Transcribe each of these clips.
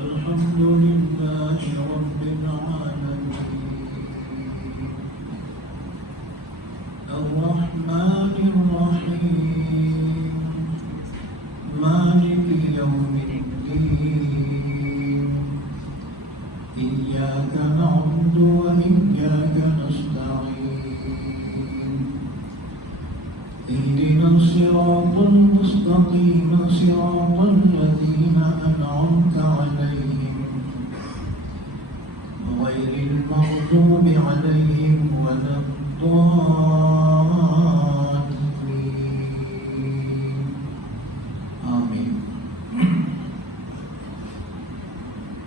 الحمد لله رب العالمين الرحمن الرحيم مالك يوم الدين إياك نعبد وإياك نستعين اهدنا الصراط المستقيم صراط الذين أنعمت عليهم غير المغضوب عليهم ولا الضالين آمین۔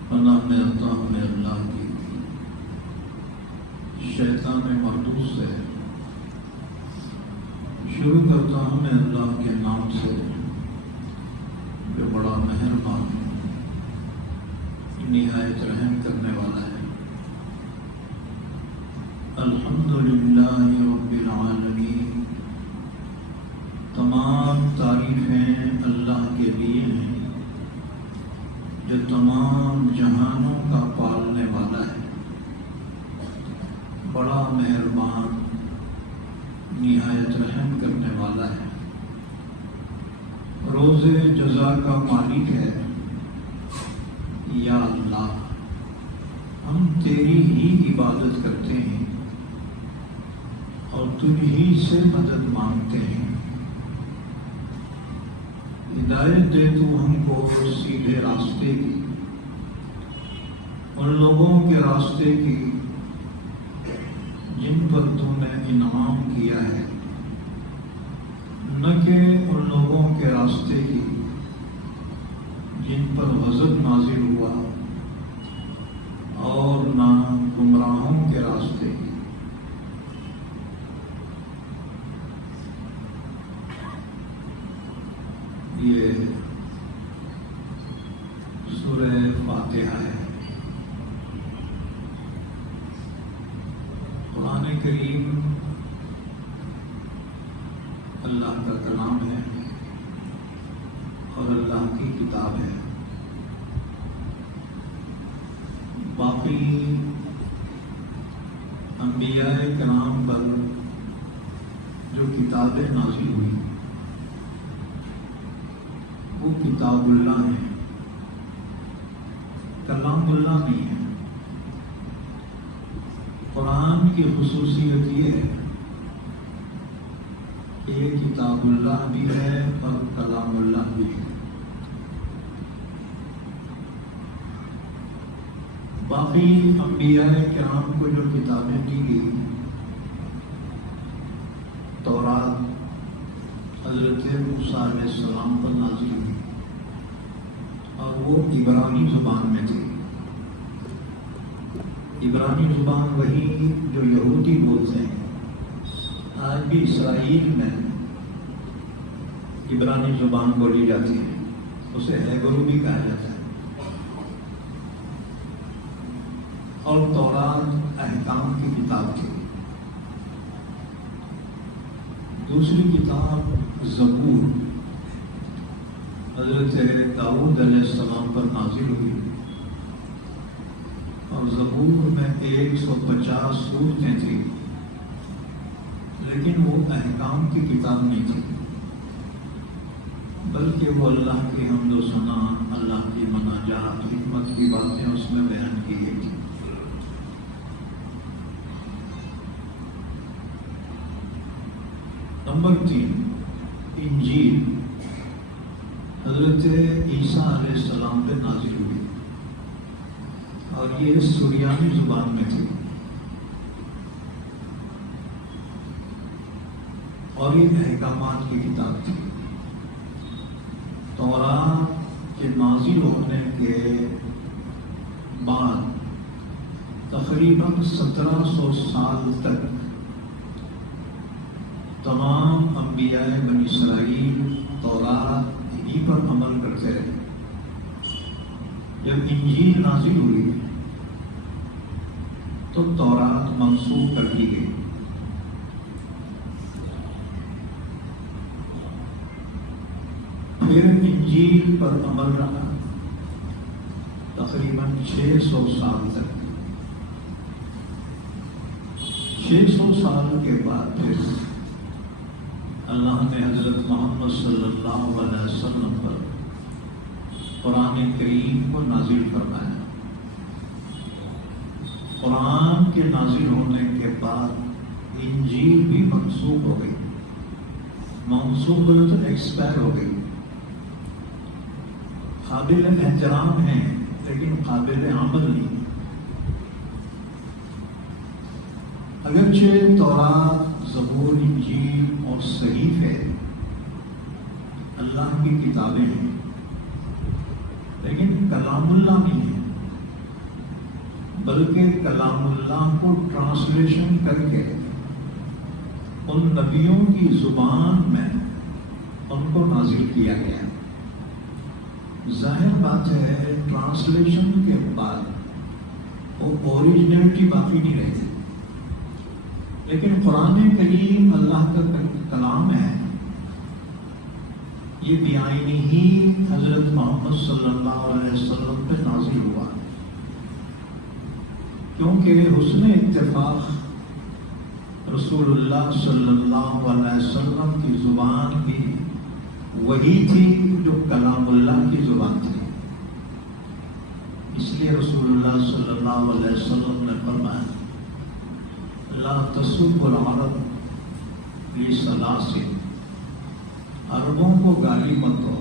پناہ ملتا ہمیں اللہ کی شیطان مردود سے۔ شروع کرتا ہوں میں اللہ کے نام سے جو بڑا مہربان نہایت رحم کرنے والا ہے۔ الحمدللہ رب العالمین، تمام تعریفیں اللہ کے لیے ہیں جو تمام جہانوں کا پالنے والا ہے، بڑا مہربان نہایت رحم کرنے والا ہے، روز جزا کا مالک ہے۔ یا اللہ، ہم تیری ہی عبادت کرتے ہیں اور تجھ ہی سے مدد مانگتے ہیں۔ ہدایت دے تو ہم کو سیدھے راستے کی، ان لوگوں کے راستے کی جن پر تو نے انعام کیا ہے، نہ کہ ان لوگوں کے راستے کی جن پر غضب نازل ہوا، اور نہ گمراہوں کے راستے کی۔ یہ سورہ فاتحہ ہے۔ قرآن کریم اللہ کا کلام ہے اور اللہ کی کتاب ہے۔ باقی انبیاء کرام پر جو کتابیں نازل ہوئی وہ کتاب اللہ ہے، کلام اللہ نہیں ہے۔ قرآن کی خصوصیت یہ ہے کہ یہ کتاب اللہ بھی ہے اور کلام اللہ بھی ہے۔ باقی انبیاء کرام کو جو کتابیں دی گئی، تورات حضرت موسیٰ علیہ السلام پر نازل ہوئی اور وہ عبرانی زبان میں تھی۔ عبرانی زبان وہی جو یہودی بولتے ہیں، آج بھی اسرائیل میں عبرانی زبان بولی جاتی ہے، اسے ہیبرو بھی کہا جاتا ہے۔ اور تورات احکام کی کتاب تھی۔ دوسری کتاب زبور حضرت داؤد علیہ السلام پر نازل ہوئی، اور زبور میں 150 سورتیں تھیں، لیکن وہ احکام کی کتاب نہیں تھی، بلکہ وہ اللہ کی حمد و ثنا، اللہ کی مناجات، حکمت کی باتیں اس میں بیان کی گئی تھی۔ نمبر 3، انجیل حضرت عیسیٰ علیہ السلام پہ نازل ہوئی اور یہ سریانی زبان میں تھی۔ اور یہ احکامات کی کتاب تھی۔ تورات کے نازل ہونے کے بعد تقریباً 1700 سال تک تمام انبیاء بنی اسرائیل تورات ہی پر عمل کرتے رہے۔ جب انجیل نازل ہوئی تو تورات منسوخ کر دی گئی۔ پھر انجیل پر عمل رہا تقریباً 600 سال تک۔ 600 سال کے بعد پھر اللہ نے حضرت محمد صلی اللہ علیہ وسلم پر قرآن کریم کو نازل فرمایا۔ قرآن کے نازل ہونے کے بعد انجیل بھی منسوخ ہو گئی۔ منسوخ بولے تو ایکسپائر ہو گئی۔ قابل احترام ہے لیکن قابل عمل نہیں۔ اگرچہ تورات، زبور، انجیل اور صحیفے اللہ کی کتابیں ہیں لیکن کلام اللہ نہیں ہے، بلکہ کلام اللہ کو ٹرانسلیشن کر کے ان نبیوں کی زبان میں ان کو نازل کیا گیا۔ ظاہر بات ہے ٹرانسلیشن کے بعد وہ اوریجنلٹی باقی نہیں رہتی، لیکن قرآن کریم اللہ کا کلام ہے۔ یہ بیائنی ہی حضرت محمد صلی اللہ علیہ وسلم پہ نازل ہوا، کیونکہ حسن اتفاق رسول اللہ صلی اللہ علیہ وسلم کی زبان بھی وہی تھی جو کلام اللہ کی زبان تھی۔ اس لیے رسول اللہ صلی اللہ علیہ وسلم نے فرمایا لا تسبوا العرب لثلاث، عربوں کو گالی مت دو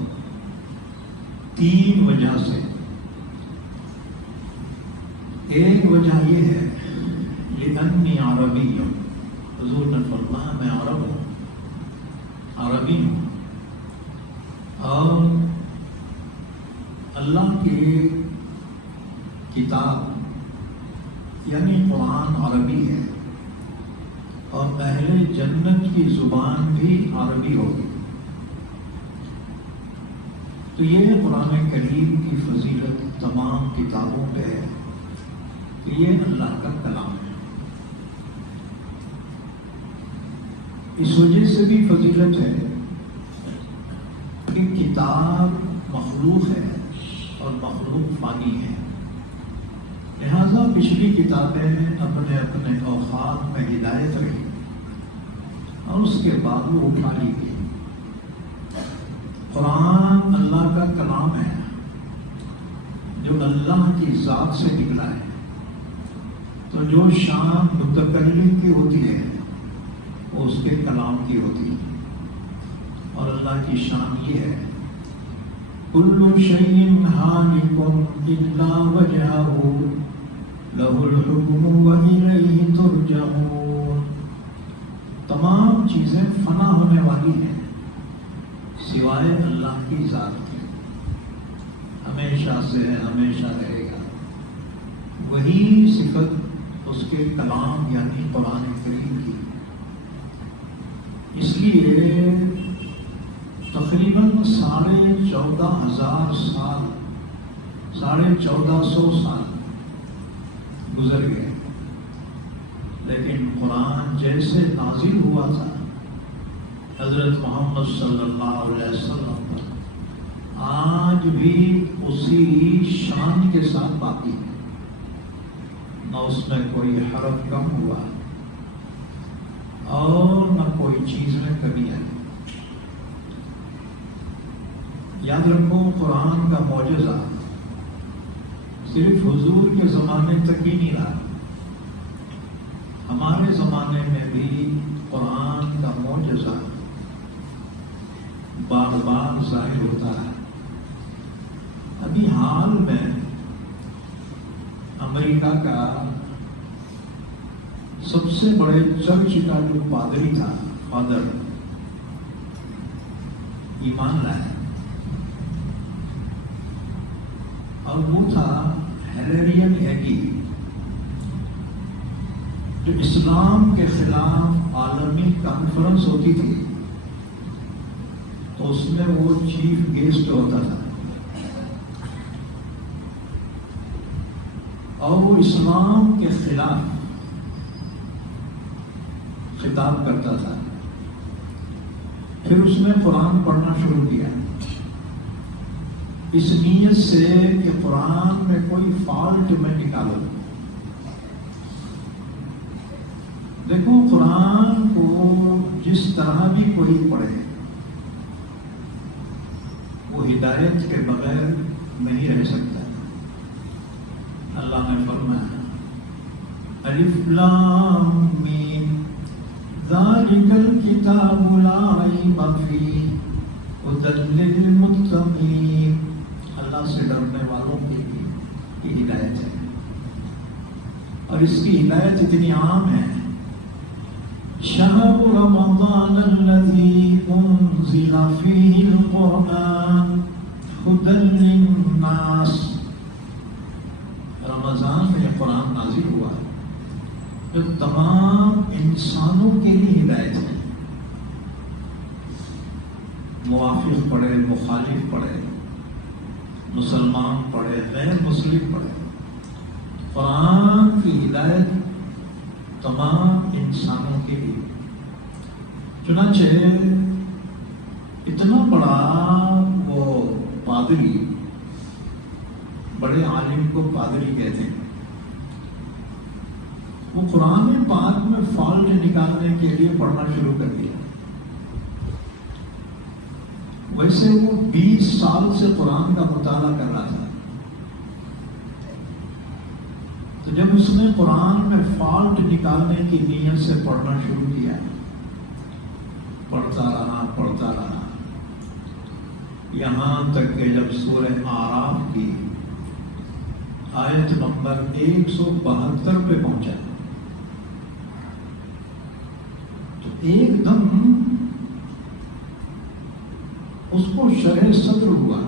3 وجہ سے۔ ایک وجہ یہ ہے لأنی عربی ہوں، حضور نے فرمایا میں عرب ہوں، عربی ہوں، اور اللہ کی کتاب یعنی قرآن عربی ہے اور اہل جنت کی زبان بھی عربی ہوگی۔ تو یہ قرآن کریم کی فضیلت تمام کتابوں پہ ہے کہ یہ اللہ کا کلام ہے۔ اس وجہ سے بھی فضیلت ہے کہ کتاب مخلوق ہے اور مخلوق فانی ہے، لہذا پچھلی کتابیں اپنے اپنے اوقات میں ہدایت رہی اور اس کے بعد وہ اٹھا لی گئی۔ قرآن اللہ کا کلام ہے جو اللہ کی ذات سے نکلا ہے، تو جو شان متکلم کی ہوتی ہے وہ اس کے کلام کی ہوتی ہے، اور اللہ کی شان یہ ہے کل شیء ہالک الا وجہہ لہ الحکم والیہ ترجعون۔ تمام چیزیں فنا ہونے والی ہیں سوائے اللہ کی ذات کے، ہمیشہ سے ہے، ہمیشہ رہے گا۔ وہی صفت اس کے کلام یعنی قرآن کریم کی۔ اس لیے تقریباً 14,500 سال 1450 سال گزر گئے، لیکن قرآن جیسے نازل ہوا تھا حضرت محمد صلی اللہ علیہ وسلم پر، آج بھی اسی شان کے ساتھ باقی ہے، نہ اس میں کوئی حرف کم ہوا اور نہ کوئی چیز میں کمی آئی۔ یاد رکھو قرآن کا معجزہ صرف حضور کے زمانے تک ہی نہیں رہا، ہمارے زمانے میں بھی قرآن کا معجزہ بار بار ظاہر ہوتا ہے۔ ابھی حال میں امریکہ کا سب سے بڑے چرچ کا جو پادری تھا، فادر ایمان لایا، اور وہ تھا ہیلیرین ایگی، جو اسلام کے خلاف عالمی کانفرنس ہوتی تھی تو اس میں وہ چیف گیسٹ ہوتا تھا، اور وہ اسلام کے خلاف خطاب کرتا تھا۔ پھر اس نے قرآن پڑھنا شروع کیا، اس نیت سے کہ قرآن میں کوئی فالٹ میں نکالوں۔ دیکھو، قرآن کو جس طرح بھی کوئی پڑھے وہ ہدایت کے بغیر نہیں رہ سکتا۔ اللہ نے فرمایا الف لام میم ذالک الکتاب لا ریب فیہ ھدی للمتقین، اللہ سے ڈرنے والوں کے لیے یہ ہدایت ہے، اور اس کی ہدایت اتنی عام ہے۔ شہر رمضان الذی انزل فیہ القرآن ھدی للناس، رمضان میں یہ قرآن نازل ہوا ہے جو تمام انسانوں کے لیے ہدایت ہے۔ موافق پڑھے، مخالف پڑھے، مسلمان پڑھے، غیر مسلم پڑھے، قرآن کی ہدایت تمام انسانوں کے لیے۔ چنانچہ اتنا بڑا وہ پادری، بڑے عالم کو پادری کہتے ہیں، وہ قرآن پاک میں فالٹ نکالنے کے لیے پڑھنا شروع کر دیا۔ ویسے وہ 20 سال سے قرآن کا مطالعہ کر رہا تھا، تو جب اس نے قرآن میں فالٹ نکالنے کی نیت سے پڑھنا شروع کیا، پڑھتا رہا یہاں تک کہ جب سورہ اعراف کی آیت نمبر 172 پہ پہنچا تو ایک دم اس کو شرح صدر ہوا،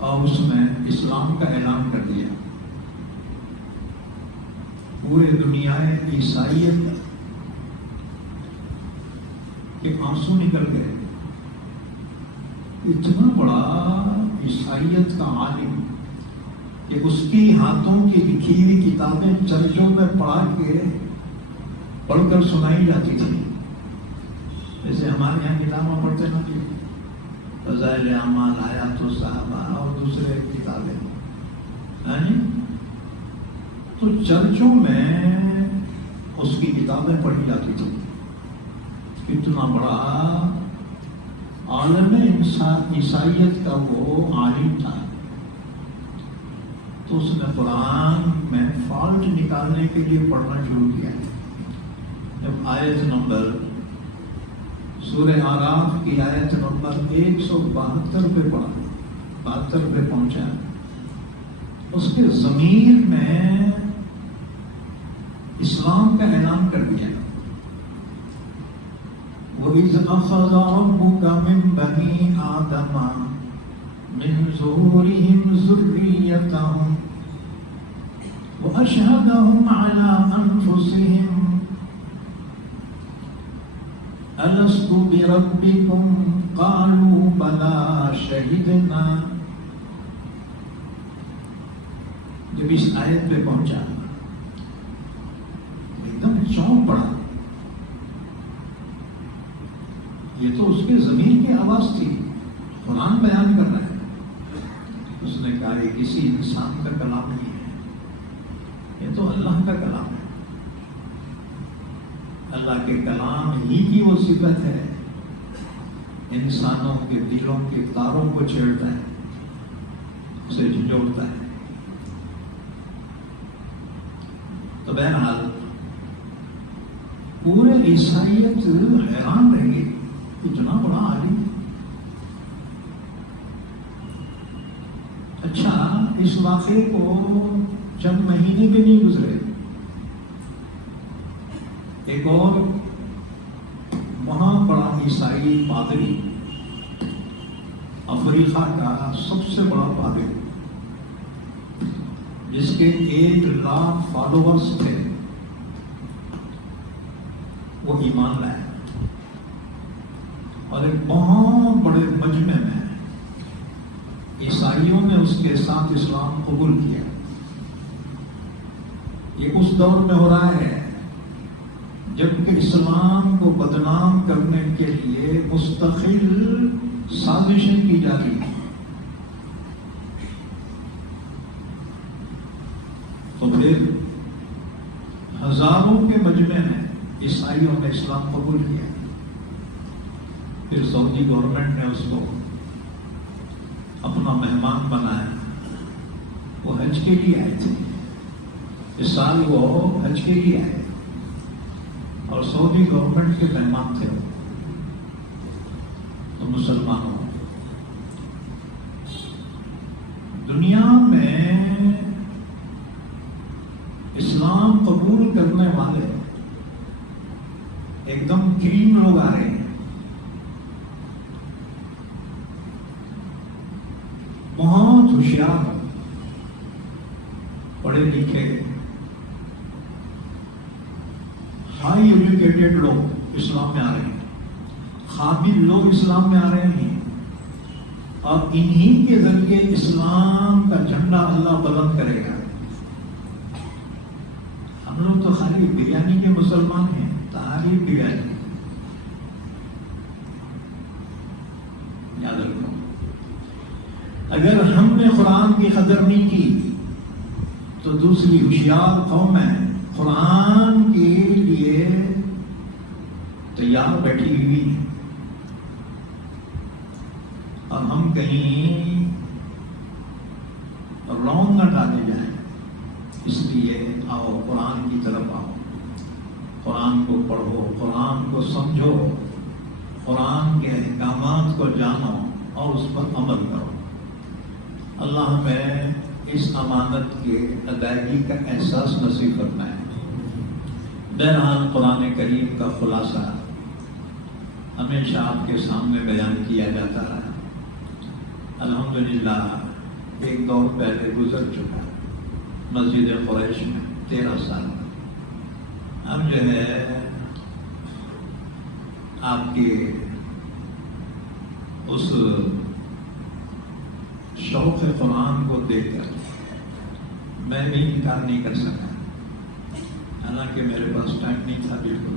اور اس میں اسلام کا اعلان کر دیا۔ پورے دنیا عیسائیت کے آنسو نکل گئے۔ اتنا بڑا عیسائیت کا عالم کہ اس کی ہاتھوں کی لکھی ہوئی کتابیں چرچوں میں پڑھ کر سنائی جاتی تھی، جیسے ہمارے یہاں کتابیں پڑھتے نا جی، فضائل اعمال، حیات الصحابہ اور دوسرے کتابیں، تو چرچوں میں اس کی کتابیں پڑھی جاتی تھی۔ اتنا بڑا عالم عیسائیت کا وہ عالم تھا، تو اس نے قرآن میں فالٹ نکالنے کے لیے پڑھنا شروع کیا۔ جب آیت نمبر سورہ اعراف کی آیت نمبر 172 پہ پڑھا، 72 پہ پہنچا، اس کے ضمیر میں اسلام کا اعلان کر دیا۔ وَإِذْ أَخَذَ رَبُّكَ مِنْ بَنِي آدَمَ مِنْ ظُهُورِهِمْ ذُرِّيَّتَهُمْ وَأَشْهَدَهُمْ عَلَىٰ أَنفُسِهِمْ أَلَسْتُ بِرَبِّكُمْ قَالُوا بَلَىٰ شَهِدْنَا۔ جب اس آیت پہ پہنچا ایک دم چونک پڑا، یہ تو اس کے ضمیر کی آواز تھی، قرآن بیان کر رہا ہے۔ اس نے کہا یہ کسی انسان کا کلام نہیں ہے، یہ تو اللہ کا کلام ہے۔ اللہ کے کلام ہی کی وہ صفت ہے، انسانوں کے دلوں کے تاروں کو چھیڑتا ہے، اسے جھنجھوڑتا ہے۔ تو بہرحال پورے عیسائیت حیران رہ گئی، اتنا بڑا عالم۔ اچھا، اس واقعے کو چند مہینے بھی نہیں گزرے، ایک اور وہاں عیسائی پادری، افریقہ کا سب سے بڑا پادری، جس کے 1,00,000 فالوورز تھے، وہ ایمان لائے اور ایک بہت بڑے مجمع میں عیسائیوں نے اس کے ساتھ اسلام قبول کیا۔ یہ اس دور میں ہو رہا ہے جبکہ اسلام کو بدنام کرنے کے لیے مستقل سازشیں کی جا رہی ہیں۔ تو پھر ہزاروں کے مجمع میں عیسائیوں نے اسلام قبول کیا۔ پھر سعودی گورنمنٹ نے اس کو اپنا مہمان بنایا۔ وہ حج کے لیے آئے تھے، اس سال وہ حج کے لیے آئے اور سعودی گورنمنٹ کے مہمان تھے۔ تو مسلمانوں، دنیا میں اسلام قبول کرنے والے ایک دم کریم لوگ آ رہے ہیں، بہت ہوشیار، پڑھے لکھے، ہائی ایجوکیٹڈ لوگ اسلام میں آ رہے ہیں، قابل لوگ اسلام میں آ رہے ہیں، اور انہی کے ذریعے اسلام کا جھنڈا اللہ بلند کرے گا۔ ہم لوگ تو خالی بریانی کے مسلمان ہیں، تعریف بریانی، یاد رکھو۔ اگر ہم نے قرآن کی قدر نہیں کی تو دوسری ہوشیار قومیں قرآن کے لیے تیار بیٹھی ہوئی ہیں، اور ہم کہیں رونگ نہ ڈالے جائیں۔ اس لیے آؤ، قرآن کی طرف آؤ، قرآن کو پڑھو، قرآن کو سمجھو، قرآن کے احکامات کو جانو اور اس پر عمل کرو۔ اللہ ہمیں اس امانت کے ادائیگی کا احساس نصیب فرمائے۔ بہرحال قرآن کریم کا خلاصہ ہمیشہ آپ کے سامنے بیان کیا جاتا ہے۔ الحمدللہ ایک دور پہلے گزر چکا، مسجد قریش میں 13 سال۔ ہم جو ہے آپ کے اس شوق قرآن کو دیکھ کر میں بھی انکار نہیں کر سکا، حالانکہ میرے پاس ٹائم نہیں تھا بالکل۔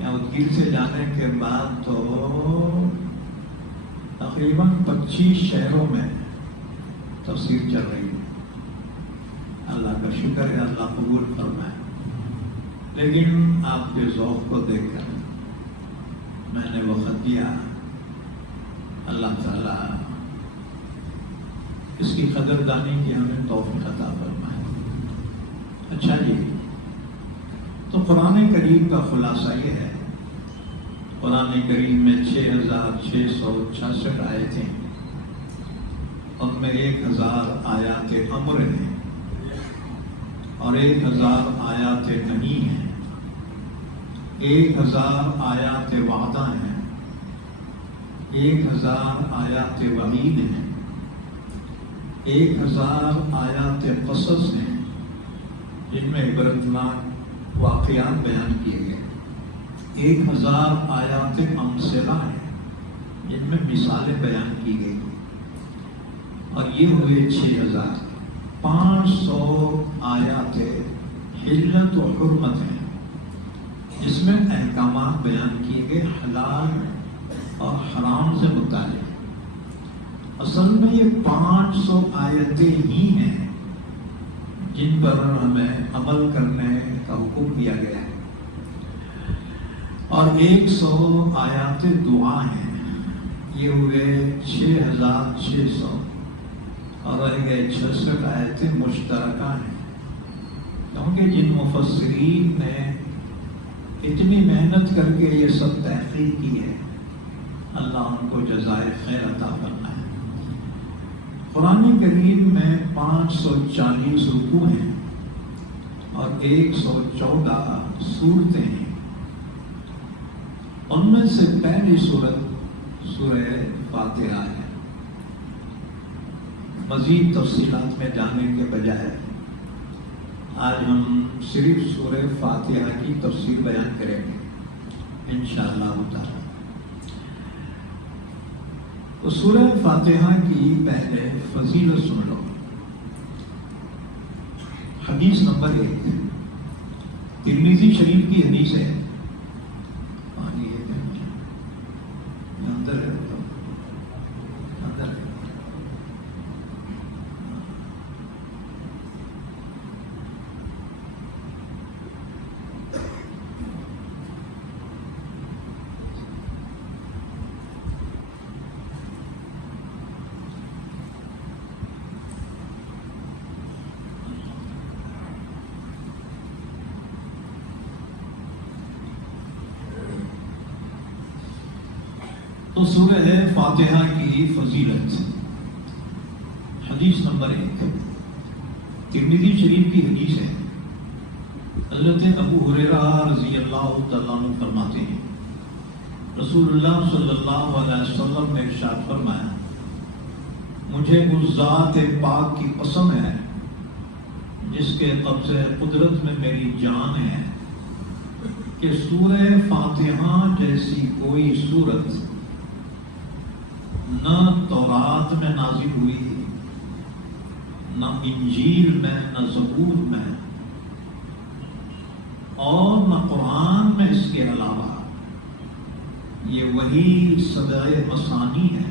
یہاں وکیل سے جانے کے بعد تو تقریباً 25 شہروں میں تفسیر چل رہی ہے۔ اللہ کا شکر ہے، اللہ قبول فرمائے۔ لیکن آپ کے ذوق کو دیکھ کر میں نے وہ خط دیا۔ اللہ تعالیٰ اس کی قدردانی کی ہمیں توفیق عطا فرمائے۔ اچھا جی، تو قرآن کریم کا خلاصہ یہ ہے، قرآن کریم میں 6666 آیتیں، ان میں 1000 آیات امر ہیں اور 1000 آیات نہی ہیں، 1000 آیات وعدہ ہیں، 1000 آیات وعید ہیں، 1000 آیات قصص ہیں جن میں عبرتناک واقعات بیان کیے گئے، 1000 آیات امثلہ ہیں جن میں مثالیں بیان کی گئی، اور یہ ہوئے 6000۔ 500 آیات حلت و حرمت ہیں جس میں احکامات بیان کیے گئے حلال اور حرام سے متعلق۔ اصل میں یہ 500 آیتیں ہی ہیں جن پر ہمیں عمل کرنے کا حکم دیا گیا ہے، اور 100 آیات دعا ہیں، یہ ہوئے 6600، اور رہ گئے 66 آیتیں مشترکہ ہیں، کیونکہ جن مفسرین نے اتنی محنت کر کے یہ سب تحقیق کی ہے، اللہ ان کو جزائے خیر عطا فرمائے۔ قرآن کریم میں 540 رکوع ہیں اور 114 سورتیں ہیں۔ ان میں سے پہلی سورت سورہ فاتحہ ہے۔ مزید تفصیلات میں جانے کے بجائے آج ہم صرف سورہ فاتحہ کی تفسیر بیان کریں گے انشاءاللہ تعالی۔ تو سورہ فاتحہ کی پہلے فضیلت سن لو۔ حدیث نمبر 1 ترمذی شریف کی حدیث ہے۔ تو سورہ فاتحہ کی فضیلت حدیث نمبر 1 ترمذی شریف کی حدیث ہے۔ حضرت ابو ہریرہ رضی اللہ تعالیٰ عنہ فرماتے ہیں رسول اللہ صلی اللہ علیہ وسلم نے ارشاد فرمایا مجھے اس ذات پاک کی قسم ہے جس کے قبضہ قدرت میں میری جان ہے کہ سورہ فاتحہ جیسی کوئی سورت نہ تورات میں نازل ہوئی، نہ انجیل میں، نہ زبور میں، اور نہ قرآن میں اس کے علاوہ۔ یہ وہی صدع مثانی ہے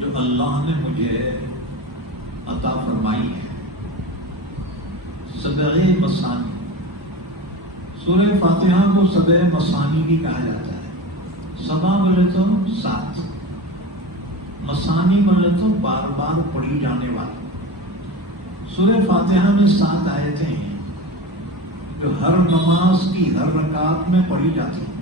جو اللہ نے مجھے عطا فرمائی ہے۔ صدع مثانی، سورہ فاتحہ کو صدع مثانی بھی کہا جاتا ہے۔ سبا بولے تو 7، مثانی بولے تو بار بار پڑھی جانے والی۔ سورہ فاتحہ میں 7 آیتیں ہیں جو ہر نماز کی ہر رکعت میں پڑھی جاتی ہیں۔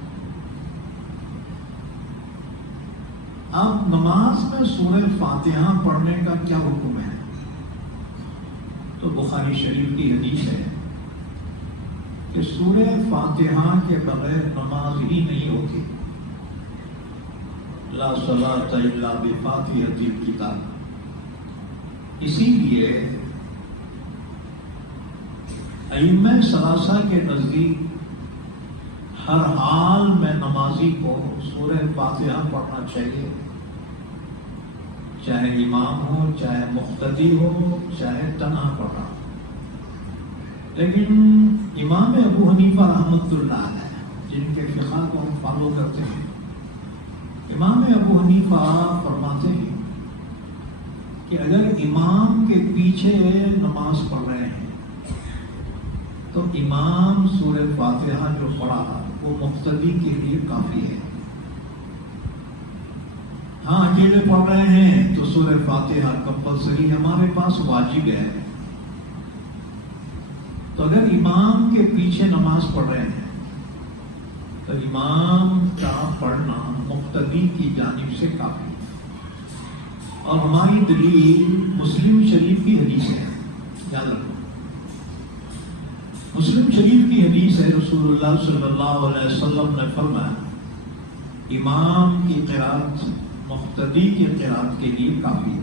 اب نماز میں سورہ فاتحہ پڑھنے کا کیا حکم ہے؟ تو بخاری شریف کی حدیث ہے کہ سورہ فاتحہ کے بغیر نماز ہی نہیں ہوتی۔ لا صلاۃ الا بفاتحۃ الکتاب۔ اسی لیے ائمہ ثلاثہ کے نزدیک ہر حال میں نمازی کو سورہ فاتحہ پڑھنا چاہیے، چاہے امام ہو، چاہے مقتدی ہو، چاہے تنہا پڑھا۔ لیکن امام ابو حنیفہ رحمۃ اللہ علیہ جن کے فقہ کو ہم فالو کرتے ہیں، امام ابو حنیفہ فرماتے ہیں کہ اگر امام کے پیچھے نماز پڑھ رہے ہیں تو امام سورہ فاتحہ جو پڑھا وہ مقتدی کے لیے کافی ہے۔ ہاں اکیلے پڑھ رہے ہیں تو سورہ فاتحہ کمپلسری ہمارے پاس واجب ہے۔ تو اگر امام کے پیچھے نماز پڑھ رہے ہیں تو امام کا پڑھنا مقتدی کی جانب سے کافی ہے۔ اور ہماری دلیل مسلم شریف کی حدیث ہے، یاد رکھو مسلم شریف کی حدیث ہے۔ رسول اللہ صلی اللہ علیہ وسلم نے فرمایا امام کی قرات مقتدی کی قرات کے لیے کافی ہے۔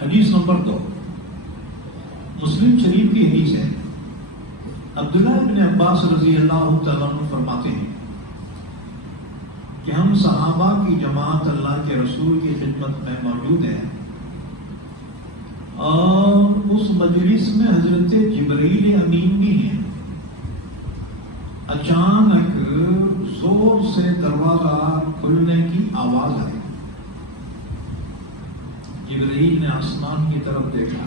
حدیث نمبر 2 مسلم شریف کی حدیث ہے۔ عبداللہ ابن عباس رضی اللہ تعالیٰ عنہ فرماتے ہیں کہ ہم صحابہ کی جماعت اللہ کے رسول کی خدمت میں موجود ہیں اور اس مجلس میں حضرت جبرائیل امین بھی ہیں۔ اچانک زور سے دروازہ کھلنے کی آواز آئی۔ جبرائیل نے آسمان کی طرف دیکھا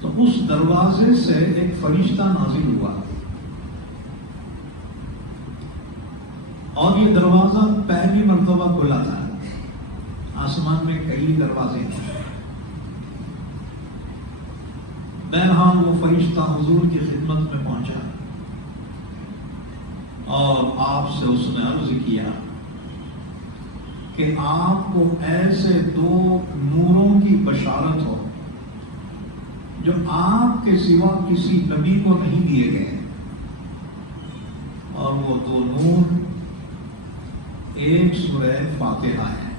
تو اس دروازے سے ایک فرشتہ نازل ہوا اور یہ دروازہ پہلی مرتبہ کھلا تھا۔ آسمان میں کئی دروازے ہیں۔ بہرحال وہ فرشتہ حضور کی خدمت میں پہنچا اور آپ سے اس نے عرض کیا کہ آپ کو ایسے 2 نوروں کی بشارت ہو جو آپ کے سوا کسی نبی کو نہیں دیے گئے۔ اور وہ دو نور ایک سورہ فاتحہ ہے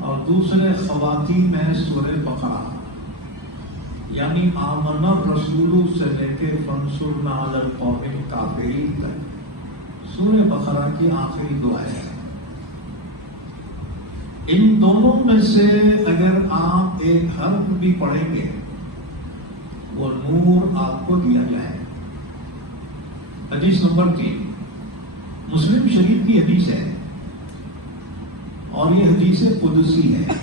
اور دوسرے خواتین میں سورہ بقرہ، یعنی آمن الرسول سے لے کے فانصرنا علی القوم الکافرین تک سورہ بقرہ کی آخری دعا ہے۔ ان دونوں میں سے اگر آپ ایک حرف بھی پڑھیں گے وہ نور آپ کو دیا جائے۔ حدیث نمبر 3 مسلم شریف کی حدیث ہے اور یہ حدیث قدسی ہے۔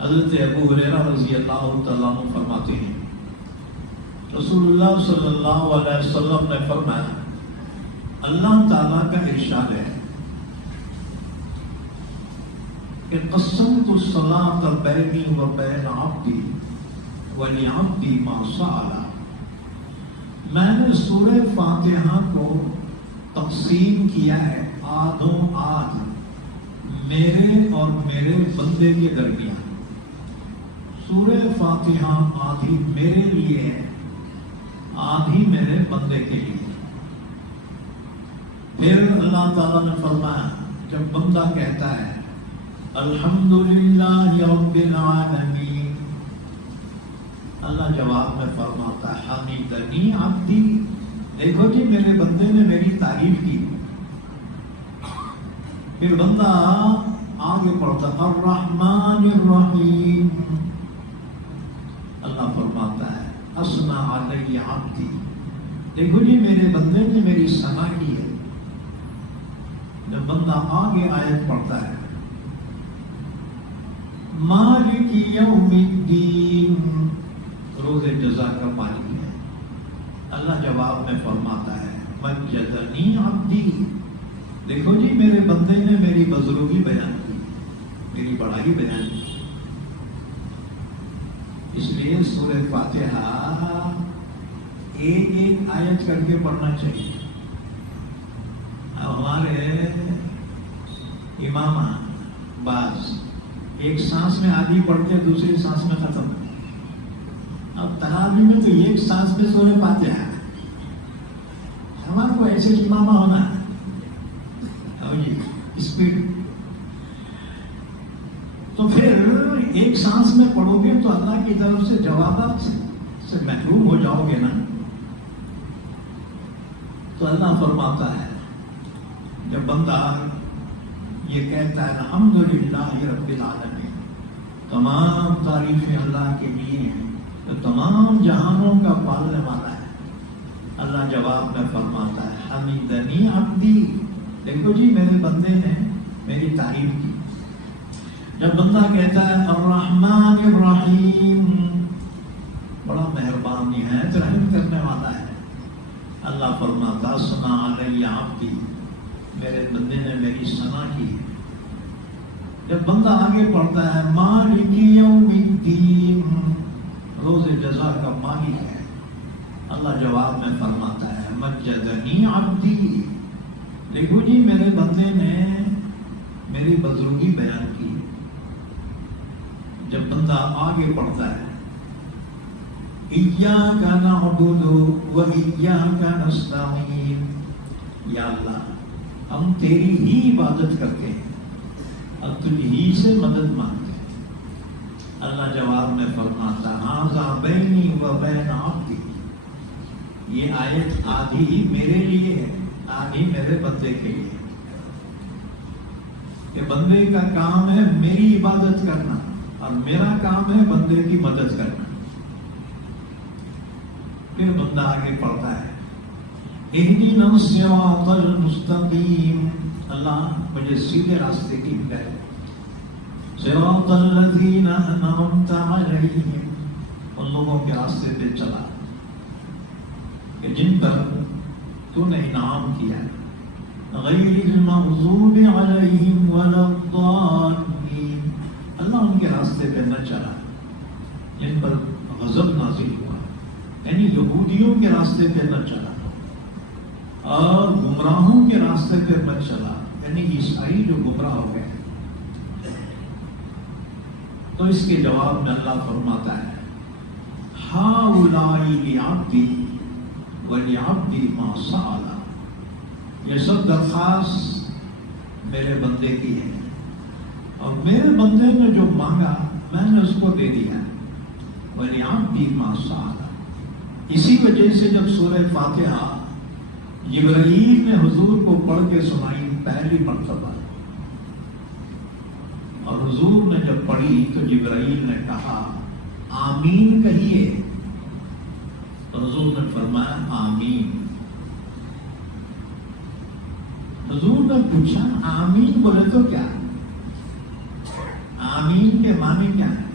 حضرت ابو ہریرہ رضی اللہ تعالیٰ عنہ فرماتے ہیں رسول اللہ صلی اللہ علیہ وسلم نے فرمایا اللہ تعالیٰ کا ارشاد ہے کہ قسمت الصلاۃ بینی و بین عبدی ولعبدی ما سأل، میں نے سورہ فاتحہ کو تقسیم کیا ہے آدھوں آدھ میرے اور میرے بندے کے درمیان۔ سورہ فاتحہ آدھی میرے لیے ہے، آدھی میرے بندے کے لیے۔ پھر اللہ تعالیٰ نے فرمایا جب بندہ کہتا ہے الحمدللہ رب العالمین، اللہ جواب میں فرماتا ہے حمیدنی عبدی، دیکھو جی میرے بندے نے میری تعریف کی۔ پھر بندہ آگے پڑھتا الرحمن الرحیم، اللہ فرماتا ہے اثنا علی عبدی، دیکھو جی میرے بندے نے میری ثنا کی ہے۔ جب بندہ آگے آیت پڑھتا ہے مالک یوم الدین، روز جزا کا مالک ہے، اللہ جواب میں فرماتا ہے مجدنی عبدی، دیکھو جی میرے بندے نے میری بزرگی بیان کی، میری بڑائی بیان کی۔ اس لیے سورہ فاتحہ ایک ایک آیت کر کے پڑھنا چاہیے۔ اب ہمارے امام بعض ایک سانس میں آدھی پڑھتے دوسری سانس میں ختم، اب تراویح میں تو ایک سانس میں سورہ فاتحہ ہے، ہمارے کو ایسے امامہ ہونا ہے جی اسپیڈ۔ تو پھر ایک سانس میں پڑھو گے تو اللہ کی طرف سے جوابات سے محروم ہو جاؤ گے نا۔ تو اللہ فرماتا ہے جب بندہ یہ کہتا ہے الحمدللہ رب العالمین، تمام تعریفیں اللہ کے لیے ہیں تو تمام جہانوں کا پالنے والا ہے، اللہ جواب میں فرماتا ہے حمیدنی عبدی، دیکھو جی میرے بندے نے میری تعریف کی۔ جب بندہ کہتا ہے الرحمن الرحیم، بڑا مہربان نہایت رحم کرنے والا ہے، اللہ فرماتا ثنا علی عبدی، میرے بندے نے میری ثنا کی۔ جب بندہ آگے پڑھتا ہے مالک یوم الدین، روز جزا کا مالک ہے، اللہ جواب میں فرماتا ہے مجدنی عبدی، دیکھو جی میرے بندے نے میری بزرگی بیان کی۔ جب بندہ آگے پڑھتا ہے ایاک نعبد و ایاک نستعین، یا اللہ ہم تیری ہی عبادت کرتے ہیں اور تجھ ہی سے مدد مانگتے ہیں۔ اللہ جواب میں فرماتا ھذا بینی و بین عبدی، یہ آیت آدھی میرے لیے ہے آدھی میرے بندے کے لیے۔ کہ بندے کا کام ہے میری عبادت کرنا اور میرا کام ہے بندے کی مدد کرنا۔ پھر بندہ آگے پڑھتا ہے اہدنا الصراط المستقیم، اللہ مجھے سیدھے راستے کی ہدایت، صراط الذین انعمت علیہم، ان لوگوں کے راستے پہ چلا کہ جن پر تو نے انعام کیا، غیر المغضوب علیہم ولا الضالین، اللہ ان کے راستے پہ نہ چلا جن پر غضب نازل ہوا، یعنی یہودیوں کے راستے پہ نہ چلا اور گمراہوں کے راستے پہ نہ چلا، یعنی عیسائی جو گمراہ ہو گئے۔ تو اس کے جواب میں اللہ فرماتا ہے ہؤلاء لعبدی وَلِعَبْدِي مَا سَأَلَ، یہ سب درخواست میرے بندے کی ہے، اور میرے بندے نے جو مانگا میں نے اس کو دے دیا۔ وَلِعَبْدِي مَا سَأَلَ، اسی وجہ سے جب سورہ فاتحہ جبرائیل نے حضور کو پڑھ کے سنائی پہلی مرتبہ، اور حضور نے جب پڑھی تو جبرائیل نے کہا آمین کہیے، تو حضور نے فرمایا آمین۔ حضور نے پوچھا آمین بولے تو کیا، آمین کے معنی کیا ہے؟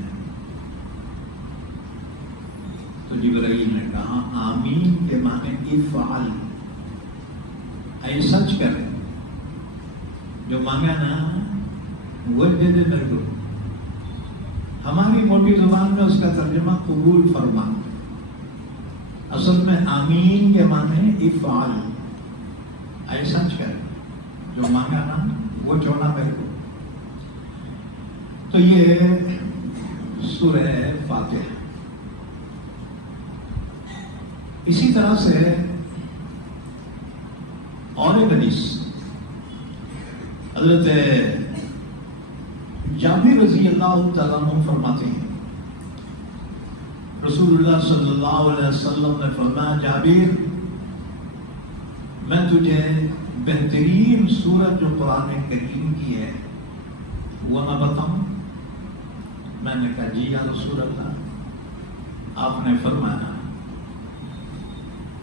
تو جبرائیل نے کہا آمین کے معنی افعل، اے سچ کرے، جو مانگا نا وہ دے دے میرے کو۔ ہماری موٹی زبان میں اس کا ترجمہ قبول فرما، اصل میں آمین کے معنی افعل، اے سچ کرے، جو مانگا نا وہ چھوڑا میرے کو۔ تو یہ سورہ فاتحہ۔ اسی طرح سے اور ایک حدیث حضرت جابر رضی اللہ تعالیٰ عنہ فرماتے ہیں، رسول اللہ صلی اللہ علیہ وسلم نے فرمایا جابر میں تجھے بہترین سورت جو قرآن کریم کی ہے وہ نہ بتاؤں؟ میں نے کہا جی یا رسول اللہ۔ آپ نے فرمایا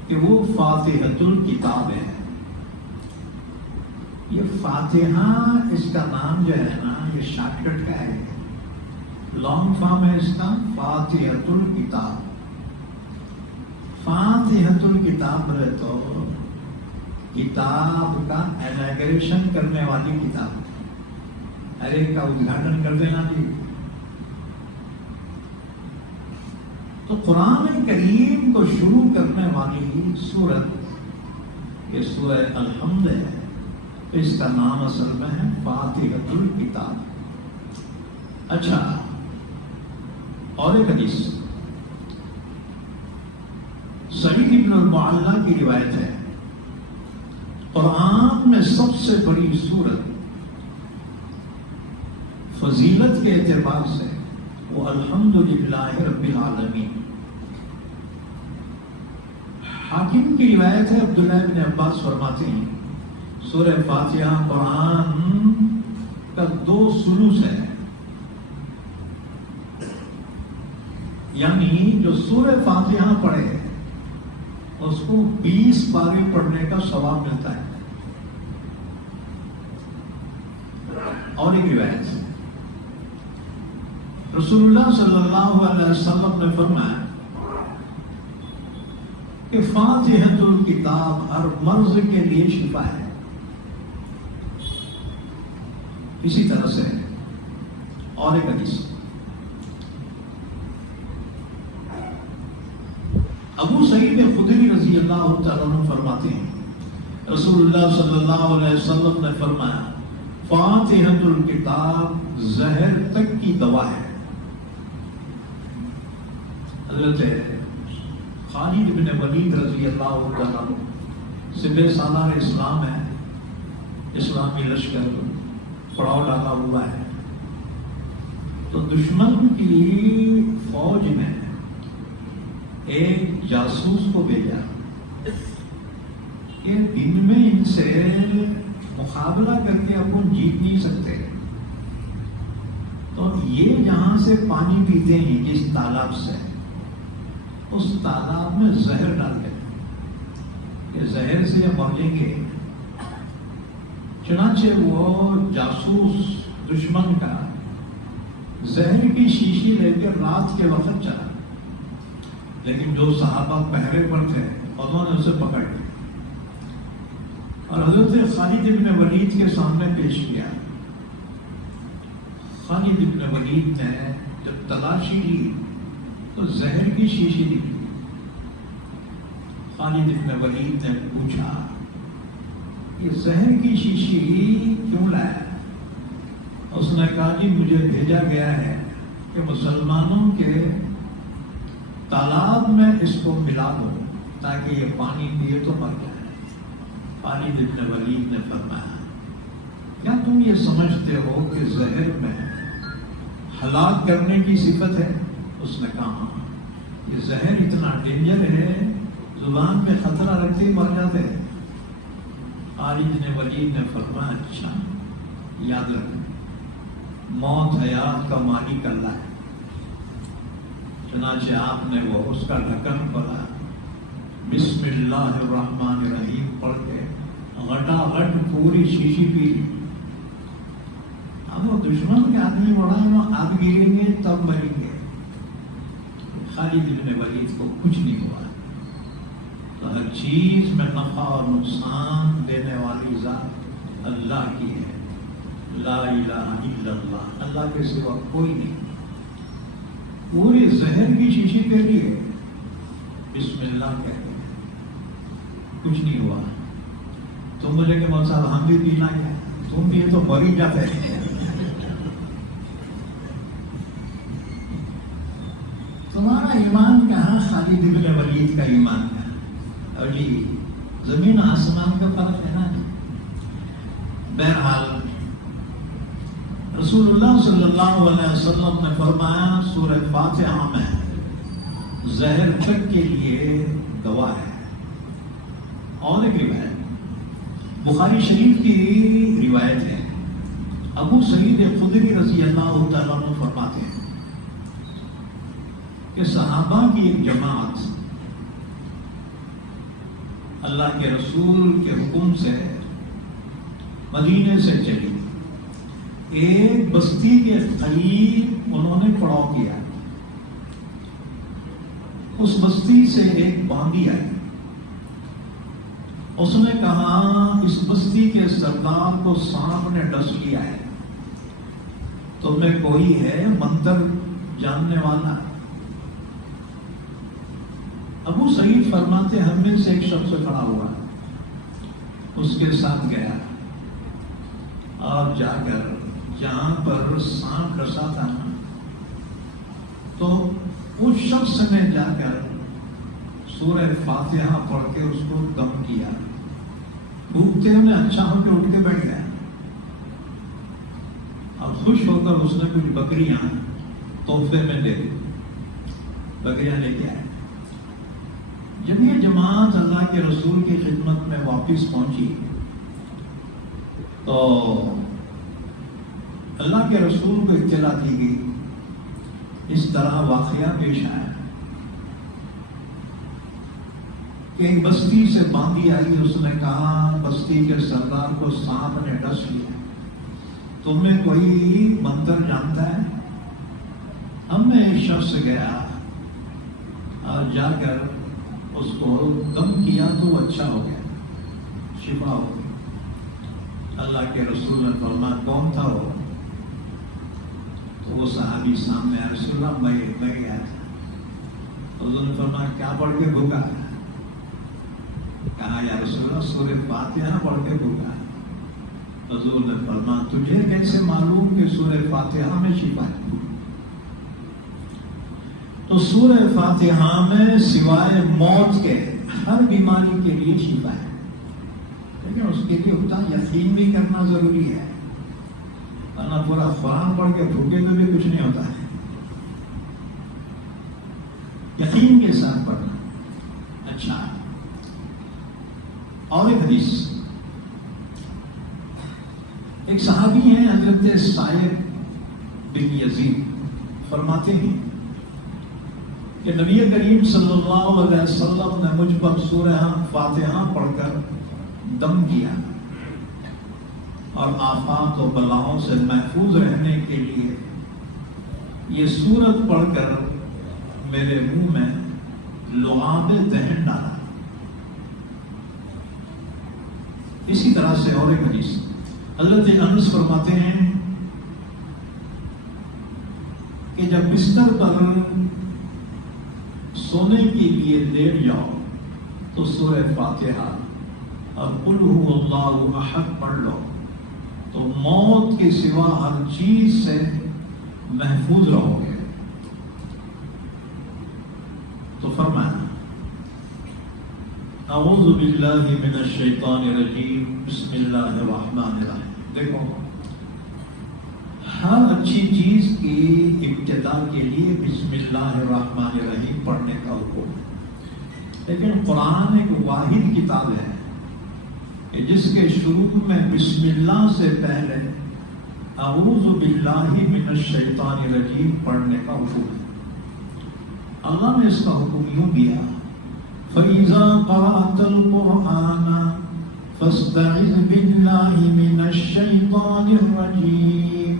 کہ وہ فاتحۃ الکتاب ہے۔ یہ فاتحہ اس کا نام جو ہے نا یہ شارٹ کٹ کا ہے، لانگ فارم ہے اس کا فاتحۃ الکتاب۔ فاتحۃ الکتاب بولے تو کتاب کا اناگریشن کرنے والی کتاب، ہر ایک کا ادگھاٹن کر دینا جی۔ تو قرآن کریم کو شروع کرنے والی سورت یہ سورہ الحمد ہے، اس کا نام اصل میں ہے فاتحۃ الکتاب۔ اچھا، اور ایک حدیث سعید بن المعلیٰ کی روایت ہے، قرآن میں سب سے بڑی سورت فضیلت کے اعتبار سے وہ الحمدللہ رب العالمین۔ حاکم کی روایت ہے، عبداللہ بن عباس فرماتے ہیں سورہ فاتحہ قرآن کا 2 ثلث ہے، یعنی جو سورہ فاتحہ پڑھے اس کو 20 پارے پڑھنے کا ثواب ملتا ہے۔ اور ایک روایت رسول اللہ صلی اللہ علیہ وسلم نے فرمایا کہ فاتحۃ الکتاب ہر مرض کے لیے شفا ہے۔ اسی طرح سے اور ایک حدیث ابو سعید خدری رضی اللہ تعالیٰ عنہ فرماتے ہیں رسول اللہ صلی اللہ علیہ وسلم نے فرمایا فاتحۃ الکتاب زہر تک کی دوا ہے۔ حضرت خالد بن ولید رضی اللہ تعالیٰ عنہ سپہ سالار اسلام ہے، اسلامی لشکر پڑاؤ ڈالا ہوا ہے، تو دشمن کی فوج نے ایک جاسوس کو بھیجا کہ دن میں ان سے مقابلہ کر کے اپن جیت نہیں سکتے، تو یہ جہاں سے پانی پیتے ہیں جس تالاب سے اس تالاب میں زہر ڈال دیں کہ زہر سے مر جائیں گے۔ چنانچہ وہ جاسوس دشمن کا زہر کی شیشی لے کے رات کے وقت چلا، لیکن جو صحابہ پہرے پر تھے انہوں نے اسے پکڑ لیا اور حضرت خالد بن ولید کے سامنے پیش کیا۔ خالد بن ولید نے جب تلاشی لی تو زہر کی شیشی نکلی۔ خالد بن ولید نے پوچھا کہ زہر کی شیشی کیوں لایا؟ اس نے کہا کہ مجھے بھیجا گیا ہے کہ مسلمانوں کے تالاب میں اس کو ملا دو تاکہ یہ پانی پیے تو مر جائے۔ خالد بن ولید نے فرمایا کیا تم یہ سمجھتے ہو کہ زہر میں ہلاک کرنے کی صفت ہے؟ اس نے کہا ہاں، یہ زہر اتنا ڈینجر ہے، زبان میں خطرہ رکھتے ہی مر جاتے ہیں۔ خالد بن ولید نے فرمایا اچھا یاد رکھ، موت حیات کا مالک اللہ ہے۔ چنانچہ آپ نے وہ اس کا ڈھکن کھولا، بسم اللہ الرحمن الرحیم پڑھ کے غٹا غٹ پوری شیشی پی لی۔ اب وہ دشمن کے آدمی بڑا ہے، وہ آگ گریں گے تب مریں گے۔ خالد بن ولید کو کچھ نہیں ہوا۔ تو ہر چیز میں نفع اور نقصان دینے والی ذات اللہ کی ہے، لا الہ الا اللہ، اللہ کے سوا کوئی نہیں۔ پوری زہر کی شیشی پہ لیے بسم اللہ کہتے ہیں، کچھ نہیں ہوا۔ تم بولے کہ مول صاحب ہم بھی پینا ہے، تم بھی تو مر ہی جاتے ہیں۔ تمہارا ایمان کہاں، خالد بن ولید کا ایمان کہاں؟ اور جی زمین آسمان کا فرق ہے نا۔ بہرحال رسول اللہ صلی اللہ علیہ وسلم نے فرمایا سورہ فاتحہ میں زہر تک کے لیے گواہ ہے۔ اور ایک روایت بخاری شریف کی روایت ہے، ابو سعید خدری رضی اللہ تعالیٰ عنہ فرماتے ہیں کہ صحابہ کی ایک جماعت اللہ کے رسول کے حکم سے مدینے سے چلی، ایک بستی کے قریب انہوں نے پڑاؤ کیا۔ اس بستی سے ایک باندی آئی، اس نے کہا اس بستی کے سردار کو سانپ نے ڈس لیا ہے، تم میں کوئی ہے منتر جاننے والا؟ ابو سعید فرماتے ہم میں سے ایک شخص کھڑا ہوا، اس کے ساتھ گیا اور جا کر جہاں پر سانپ ڈسا تھا تو اس شخص نے جا کر سورہ فاتحہ پڑھ کے اس کو دم کیا۔ بھوکتے انہیں اچھا ہو کے اٹھ کے بیٹھ گیا اور خوش ہو کر اس نے کچھ بکریاں تحفے میں دے دی، بکریاں لے کے آئے۔ جب یہ جماعت اللہ کے رسول کی خدمت میں واپس پہنچی تو اللہ کے رسول کو اطلاع دی گئی، اس طرح واقعہ پیش آیا کہ ایک بستی سے باندی آئی، اس نے کہا بستی کے سردار کو سانپ نے ڈس لیا، تم میں کوئی منتر جانتا ہے؟ ہم نے ایک شخص گیا اور جا کر اس کو دم کیا تو وہ اچھا ہو گیا، شفا ہو گئی۔ اللہ کے رسول نے فرمایا کون تھا وہ؟ تو وہ صحابی سامنے آیا، رسول اللہ میں گیا تھا۔ حضور نے فرمایا کیا پڑھ کے بھوکا؟ کہا یا رسول اللہ سورہ فاتحہ پڑھ کے بھوکا۔ حضور نے فرمایا تجھے کیسے معلوم کہ سورہ فاتحہ میں شفا ہے؟ تو سورہ فاتحہ میں سوائے موت کے ہر بیماری کے لیے شفا ہے، لیکن اس کے لیے اتنا یقین بھی کرنا ضروری ہے، ورنہ پورا قرآن پڑھ کے بھوکے تو بھی کچھ نہیں ہوتا ہے۔ یقین کے ساتھ پڑھنا۔ اچھا، اور ایک حدیث، ایک صحابی ہیں حضرت سائب بن یزید، فرماتے ہیں کہ نبی کریم صلی اللہ علیہ وسلم نے مجھ پر سورہ فاتحہ پڑھ کر دم کیا اور آفات و بلاؤں سے محفوظ رہنے کے لیے یہ سورت پڑھ کر میرے منہ میں لعاب دہن ڈالا۔ اسی طرح سے اور ایک حدیث، حضرت انس فرماتے ہیں کہ جب بستر پر سونے کے لیے لیٹ جاؤ تو سورہ فاتحہ اور قل هو اللہ احد پڑھ لو تو موت کے سوا ہر چیز سے محفوظ رہو گے۔ تو فرمایا اعوذ باللہ من الشیطان الرجیم بسم اللہ الرحمن الرحیم. دیکھو ہر اچھی چیز کی ابتدا کے لیے بسم اللہ الرحمن الرحیم پڑھنے کا حکم ہے. لیکن قرآن ایک واحد کتاب ہے کہ جس کے شروع میں بسم اللہ سے پہلے اعوذ باللہ من الشیطان الرجیم پڑھنے کا حکم ہے. اللہ نے اس کا حکم یوں دیا فَإِذَا قَرَأْتَ الْقُرْآنَ فَاسْتَعِذْ بِاللَّهِ مِنَ الشَّيْطَانِ الرَّجِيمِ.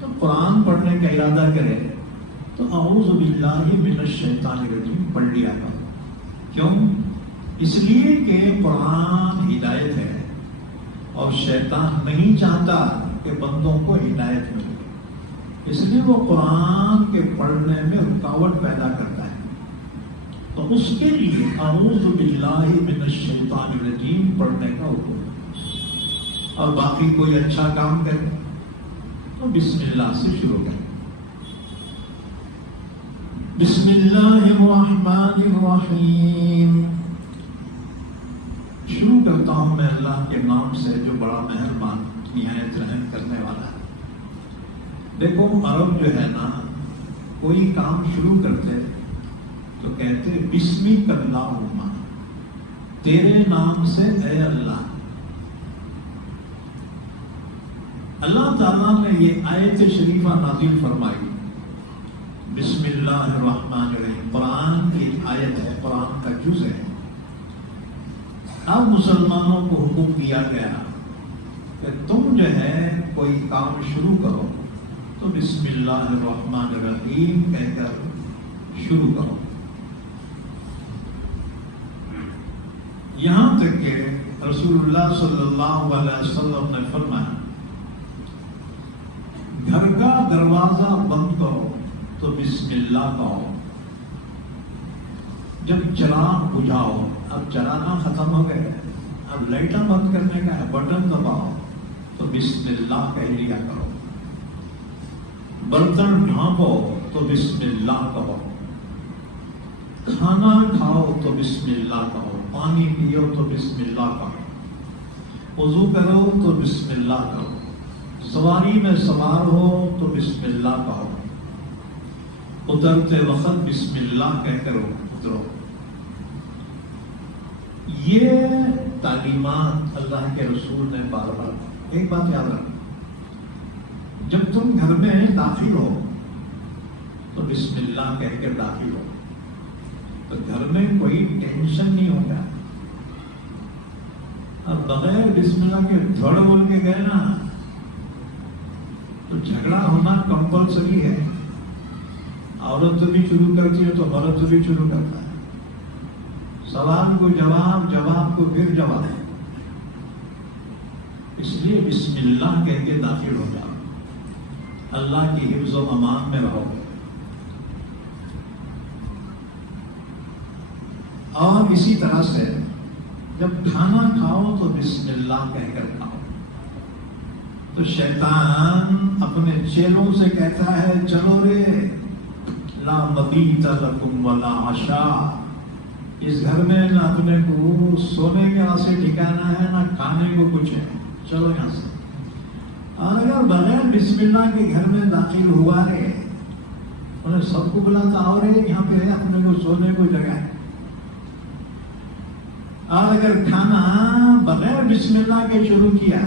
تو قرآن پڑھنے کا ارادہ کرے تو اعوذ باللہ من الشیطان الرجیم پڑھ لیا کرو. کیوں؟ اس لیے کہ قرآن ہدایت ہے اور شیطان نہیں چاہتا کہ بندوں کو ہدایت ملے، اس لیے وہ قرآن کے پڑھنے میں رکاوٹ پیدا کرتا ہے. تو اس کے لیے اعوذ باللہ من الشیطان الرجیم پڑھنے کا حکم ہے. اور باقی کوئی اچھا کام کرے تو بسم اللہ سے شروع کریں. بسم اللہ الرحمن الرحیم. شروع کرتا ہوں میں اللہ کے نام سے جو بڑا مہربان نہایت رحم کرنے والا ہے. دیکھو عرب جو ہے نا کوئی کام شروع کرتے تو کہتے بسمک اللہم، تیرے نام سے اے اللہ. اللہ تعالیٰ نے یہ آیت شریفہ نازل فرمائی بسم اللہ الرحمن الرحیم. قرآن کی آیت ہے، قرآن کا جز ہے. اب مسلمانوں کو حکم دیا گیا کہ تم جو ہے کوئی کام شروع کرو تو بسم اللہ الرحمن الرحیم کہہ کر شروع کرو. یہاں تک کہ رسول اللہ صلی اللہ علیہ وسلم نے فرمایا گھر کا دروازہ بند کرو تو بسم اللہ کہو. جب چراغ بجھاؤ، اب چراغاں ختم ہو گئے، اب لائٹاں بند کرنے کا ہے، بٹن دباؤ تو بسم اللہ کہہ لیا کرو. برتن ڈھانپو تو بسم اللہ کہو. کھانا کھاؤ تو بسم اللہ کہو. پانی پیو تو بسم اللہ کہو. وضو کرو تو بسم اللہ کہو. سواری میں سوار ہو تو بسم اللہ کہو. اترتے وقت بسم اللہ کہہ کر اترو. یہ تعلیمات اللہ کے رسول نے بار بار. ایک بات یاد رکھو، جب تم گھر میں داخل ہو تو بسم اللہ کہہ کر داخل ہو تو گھر میں کوئی ٹینشن نہیں ہوگا. اب بغیر بسم اللہ کے دھڑ بول کے گئے نا تو جھگڑا ہونا کمپلسری ہے. عورت بھی شروع کرتی ہے تو مرد بھی شروع کرتا ہے. سوال کو جواب، جواب کو پھر جواب. اس لیے بسم اللہ کہہ کے داخل ہو جاؤ. اللہ کی حفظ و امان میں رہو. اور اسی طرح سے جب کھانا کھاؤ تو بسم اللہ کہہ کر کھاؤ. تو شیطان اپنے چیلوں سے کہتا ہے چلو رے لا مبیت لکم ولا عشاء. اس گھر میں نہ اپنے کو سونے کے واسطے ٹھکانا ہے نہ کھانے کو کچھ ہے، چلو یہاں سے. اور اگر بغیر بسم اللہ کے گھر میں داخل ہوا ہے انہیں سب کو بلاتا اور یہاں پہ ہے اپنے کو سونے کو جگہ ہے. اور اگر کھانا بغیر بسم اللہ کے شروع کیا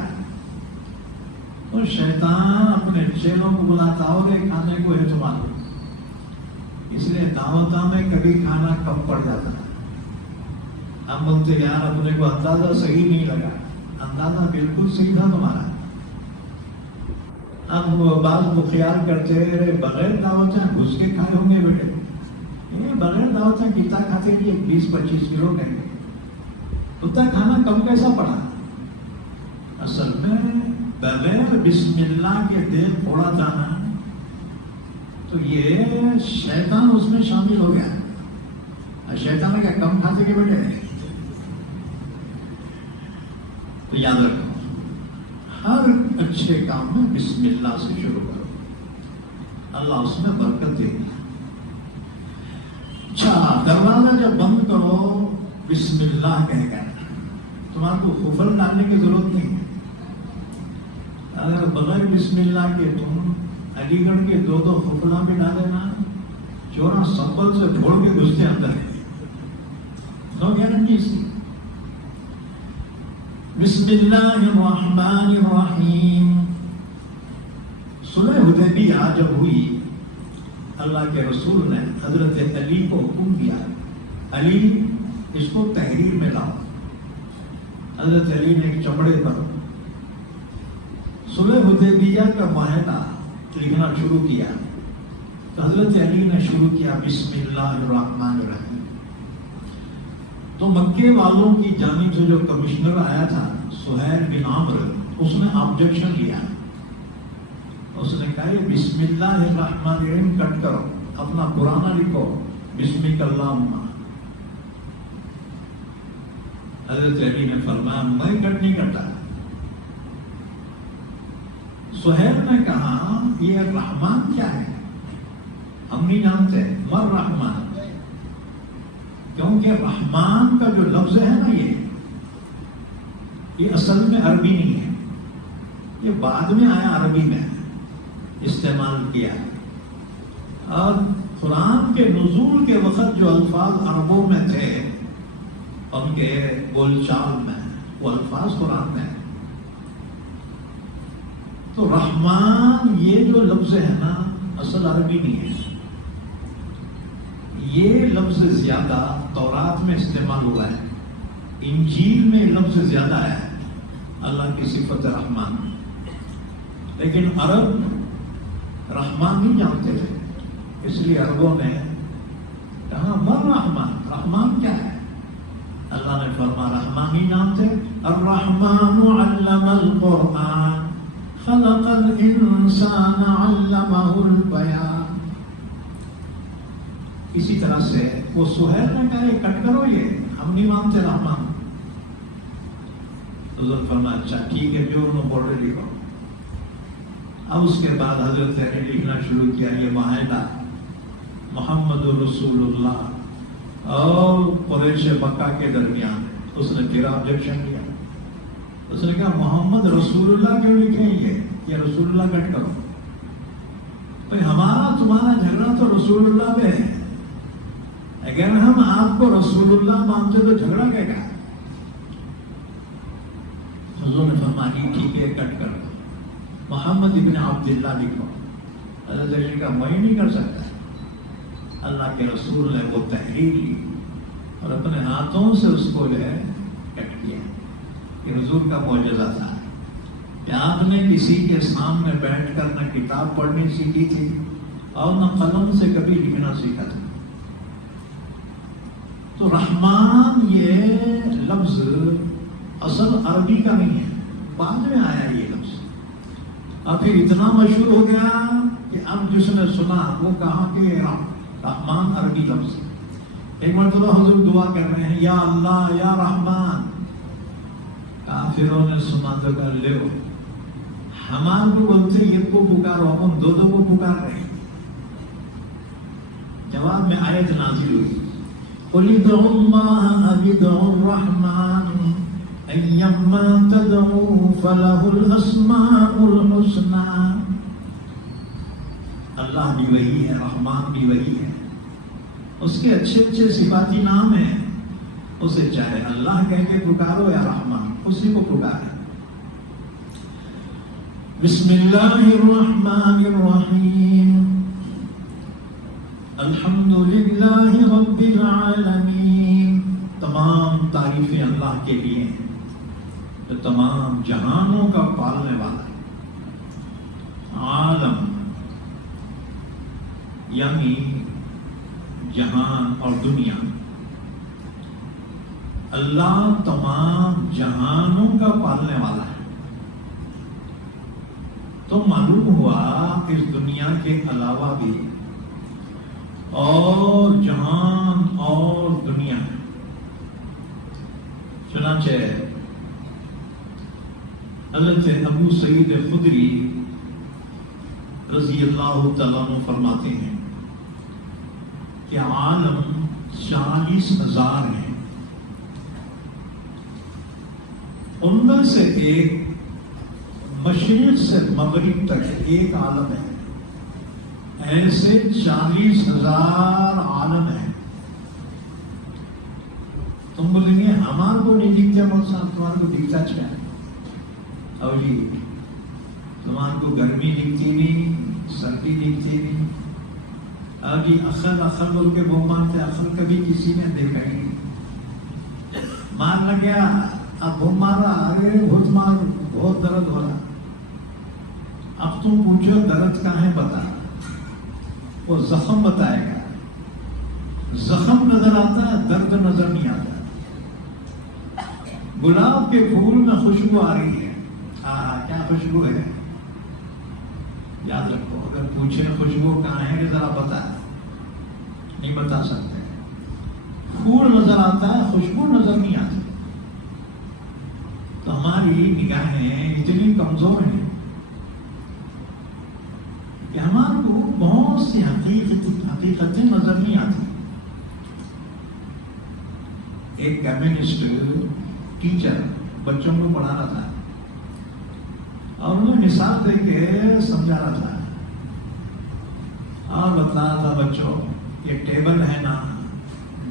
تو شیطان اپنے چیلوں کو بلاتا اور کھانے کو ہے تمہارا. اس لیے دعوتوں میں کبھی کھانا کم پڑ جاتا ہے. ہم بولتے یار اپنے کو اندازہ صحیح نہیں لگا. اندازہ بالکل صحیح تھا تمہارا. اب بعض وہ خیال کرتے رہے بغیر دعوت گھس کے کھائے ہوں گے بیٹے. بغیر دعوت کتنا کھاتے کہ 20-25 کلو کہیں گے. اتنا کھانا کم کیسا پڑا؟ اصل میں بغیر بسم اللہ کے دل پھوڑا جانا تو یہ شیطان اس میں شامل ہو گیا. شیطان کیا کم کھاتے کے بیٹے؟ تو یاد رکھو ہر اچھے کام میں بسم اللہ سے شروع کرو، اللہ اس میں برکت دے گا. اچھا دروازہ جب بند کرو بسم اللہ کہہ کر تمہارے کو خفل ڈالنے کی ضرورت نہیں ہے. اگر بغیر بسم اللہ کے تم علی گڑھ کے 2 خفلا بھی ڈالے نا، چورا سمبل سے پھوڑ کے گھستے اندر ہے. نو گارنٹی سی. بسم اللہ الرحمن الرحیم. صلح حدیبیہ جب ہوئی، اللہ کے رسول نے حضرت علی کو حکم دیا، علی اس کو تحریر میں لاؤ. حضرت علی نے ایک چمڑے پر صلح حدیبیہ کا معاہدہ لکھنا شروع کیا. تو حضرت علی نے شروع کیا بسم اللہ الرحمن الرحیم. تو مکے والوں کی جانب سے جو کمشنر آیا تھا سہیل بن عمرو، اس نے آبجیکشن لیا. اس نے کہا یہ بسم اللہ الرحمن الرحیم کٹ کرو، اپنا پرانا لکھو بسمک اللہم. حضرت علی نے فرمایا میں کٹ نہیں کرتا. سہیل نے کہا یہ رحمان کیا ہے، ہم نہیں جانتے. مر رحمان، کیونکہ رحمان کا جو لفظ ہے نا یہ اصل میں عربی نہیں ہے، یہ بعد میں آیا عربی میں استعمال کیا. اور قرآن کے نزول کے وقت جو الفاظ عربوں میں تھے ان کے بول چال میں وہ الفاظ قرآن میں. تو رحمان یہ جو لفظ ہے نا اصل عربی نہیں ہے. یہ لفظ زیادہ تورات میں استعمال ہوا ہے، انجیل میں لفظ زیادہ ہے اللہ کی صفت رحمان. لیکن عرب رحمان نہیں جانتے تھے، اس لیے عربوں نے کہا مر رحمان، رحمان کیا ہے. اللہ نے فرمایا رحمان نہیں جانتے. الرحمن علم القرآن خلق الانسان علمہ البیان. اسی طرح سے وہ سہیل نے کہا یہ کٹ کرو، یہ ہم نہیں مانتے رحمان. حضرت فرمایا اچھا ٹھیک ہے، جو انہوں بورڈ لکھو. اب اس کے بعد حضرت نے لکھنا شروع کیا یہ معاہدہ محمد رسول اللہ اور قریش مکہ کے درمیان. اس نے پھر آبجیکشن لیا. اس نے کہا محمد رسول اللہ کیوں لکھیں گے، یہ رسول اللہ کٹ کرو. بھائی ہمارا تمہارا جھگڑا تو رسول اللہ پہ ہے، اگر ہم آپ کو رسول اللہ مانتے تو جھگڑا کیا گا. حضور نے فرمایا ٹھیک ہے کٹ کر دو، محمد ابن عبداللہ لکھو. حضرت علی کا میں نہیں کر سکتا. اللہ کے رسول نے وہ تحریر لی اور اپنے ہاتھوں سے اس کو جو ہے کٹ کیا. یہ حضور کا معجزہ تھا کہ آپ نے کسی کے سامنے بیٹھ کر نہ کتاب پڑھنی سیکھی تھی اور نہ قلم سے کبھی لکھنا سیکھا تھا. تو رحمان یہ لفظ اصل عربی کا نہیں ہے، بعد میں آیا یہ لفظ. اور پھر اتنا مشہور ہو گیا کہ اب جس نے سنا وہ کہا کہ رحمان عربی لفظ. ایک مرتبہ حضور دعا کر رہے ہیں یا اللہ یا رحمان. کافروں نے سنا تو کر لے ہمارے کو بولتے یہ کو پکارو، ہم دو کو پکار رہے ہیں. جواب میں آیت نازل ہوئی قل ادعوا اللہ او ادعوا الرحمن ایما تدعوا فلہ الاسماء الحسنى. اللہ بھی وہی ہے، رحمان بھی وہی ہے، اس کے اچھے اچھے صفاتی نام ہیں. اسے چاہے اللہ کہہ کے پکارو یا رحمان، اسی کو پکارے. بسم اللہ الرحمن الرحیم الحمد للہ رب العالمین. تمام تعریفیں اللہ کے لیے ہیں جو تمام جہانوں کا پالنے والا ہے. عالم یعنی جہان اور دنیا. اللہ تمام جہانوں کا پالنے والا ہے. تو معلوم ہوا اس دنیا کے علاوہ بھی اور جہان اور دنیا ہے. چنانچہ حضرت ابو سعید خدری رضی اللہ تعالیٰ عنہ فرماتے ہیں کہ عالم 40,000 ہیں. ان میں سے ایک مشرق سے مغرب تک ایک عالم ہے، ایسے 40,000 عالم ہیں۔ تم بولیں گے ہمارے کو نہیں دکھتا، بہت سا تمہارے کو دکھتا کیا ہے؟ اور جی تمہارے کو گرمی دکھتی نہیں، سردی دکھتی نہیں، اور جی اخل بول کے وہ مانتے، اخل کبھی کسی نے دیکھا ہی نہیں۔ مار لگ گیا، اب وہ مارا، ارے بہت درد ہو رہا۔ اب تم پوچھو درد کہاں ہے، بتا، وہ زخم بتائے گا۔ زخم نظر آتا ہے، درد نظر نہیں آتا۔ گلاب کے پھول میں خوشبو آ رہی ہے، کیا خوشبو ہے؟ یاد رکھو، اگر پوچھے خوشبو کہاں ہے ذرا بتا، نہیں بتا سکتے۔ پھول نظر آتا ہے، خوشبو نظر نہیں آتی۔ تو ہماری نگاہیں اتنی کمزور ہیں کہ ہمارے کو بہت سی حقیقتیں نظر نہیں آتی۔ ایک کمیونسٹ ٹیچر بچوں کو پڑھا رہا تھا اور انہیں مثال دے کے سمجھا رہا تھا اور بتلا رہا تھا، بچوں یہ ٹیبل ہے نا؟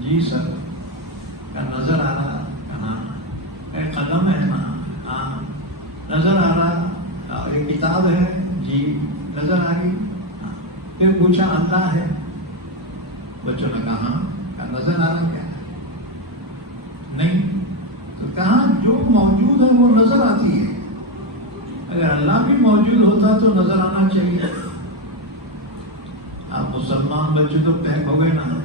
جی سر۔ کیا نظر آ رہا؟ کہاں؟ ایک قلم ہے نا؟ ہاں نظر آ رہا۔ ایک کتاب ہے؟ جی نظر آ گئی۔ پھر پوچھا اللہ ہے؟ بچوں نے کہا کیا نظر آ رہا؟ کیا نہیں؟ تو کہا جو موجود ہے وہ نظر آتی ہے، اگر اللہ بھی موجود ہوتا تو نظر آنا چاہیے۔ آپ مسلمان بچے تو پیک ہو گئے نا،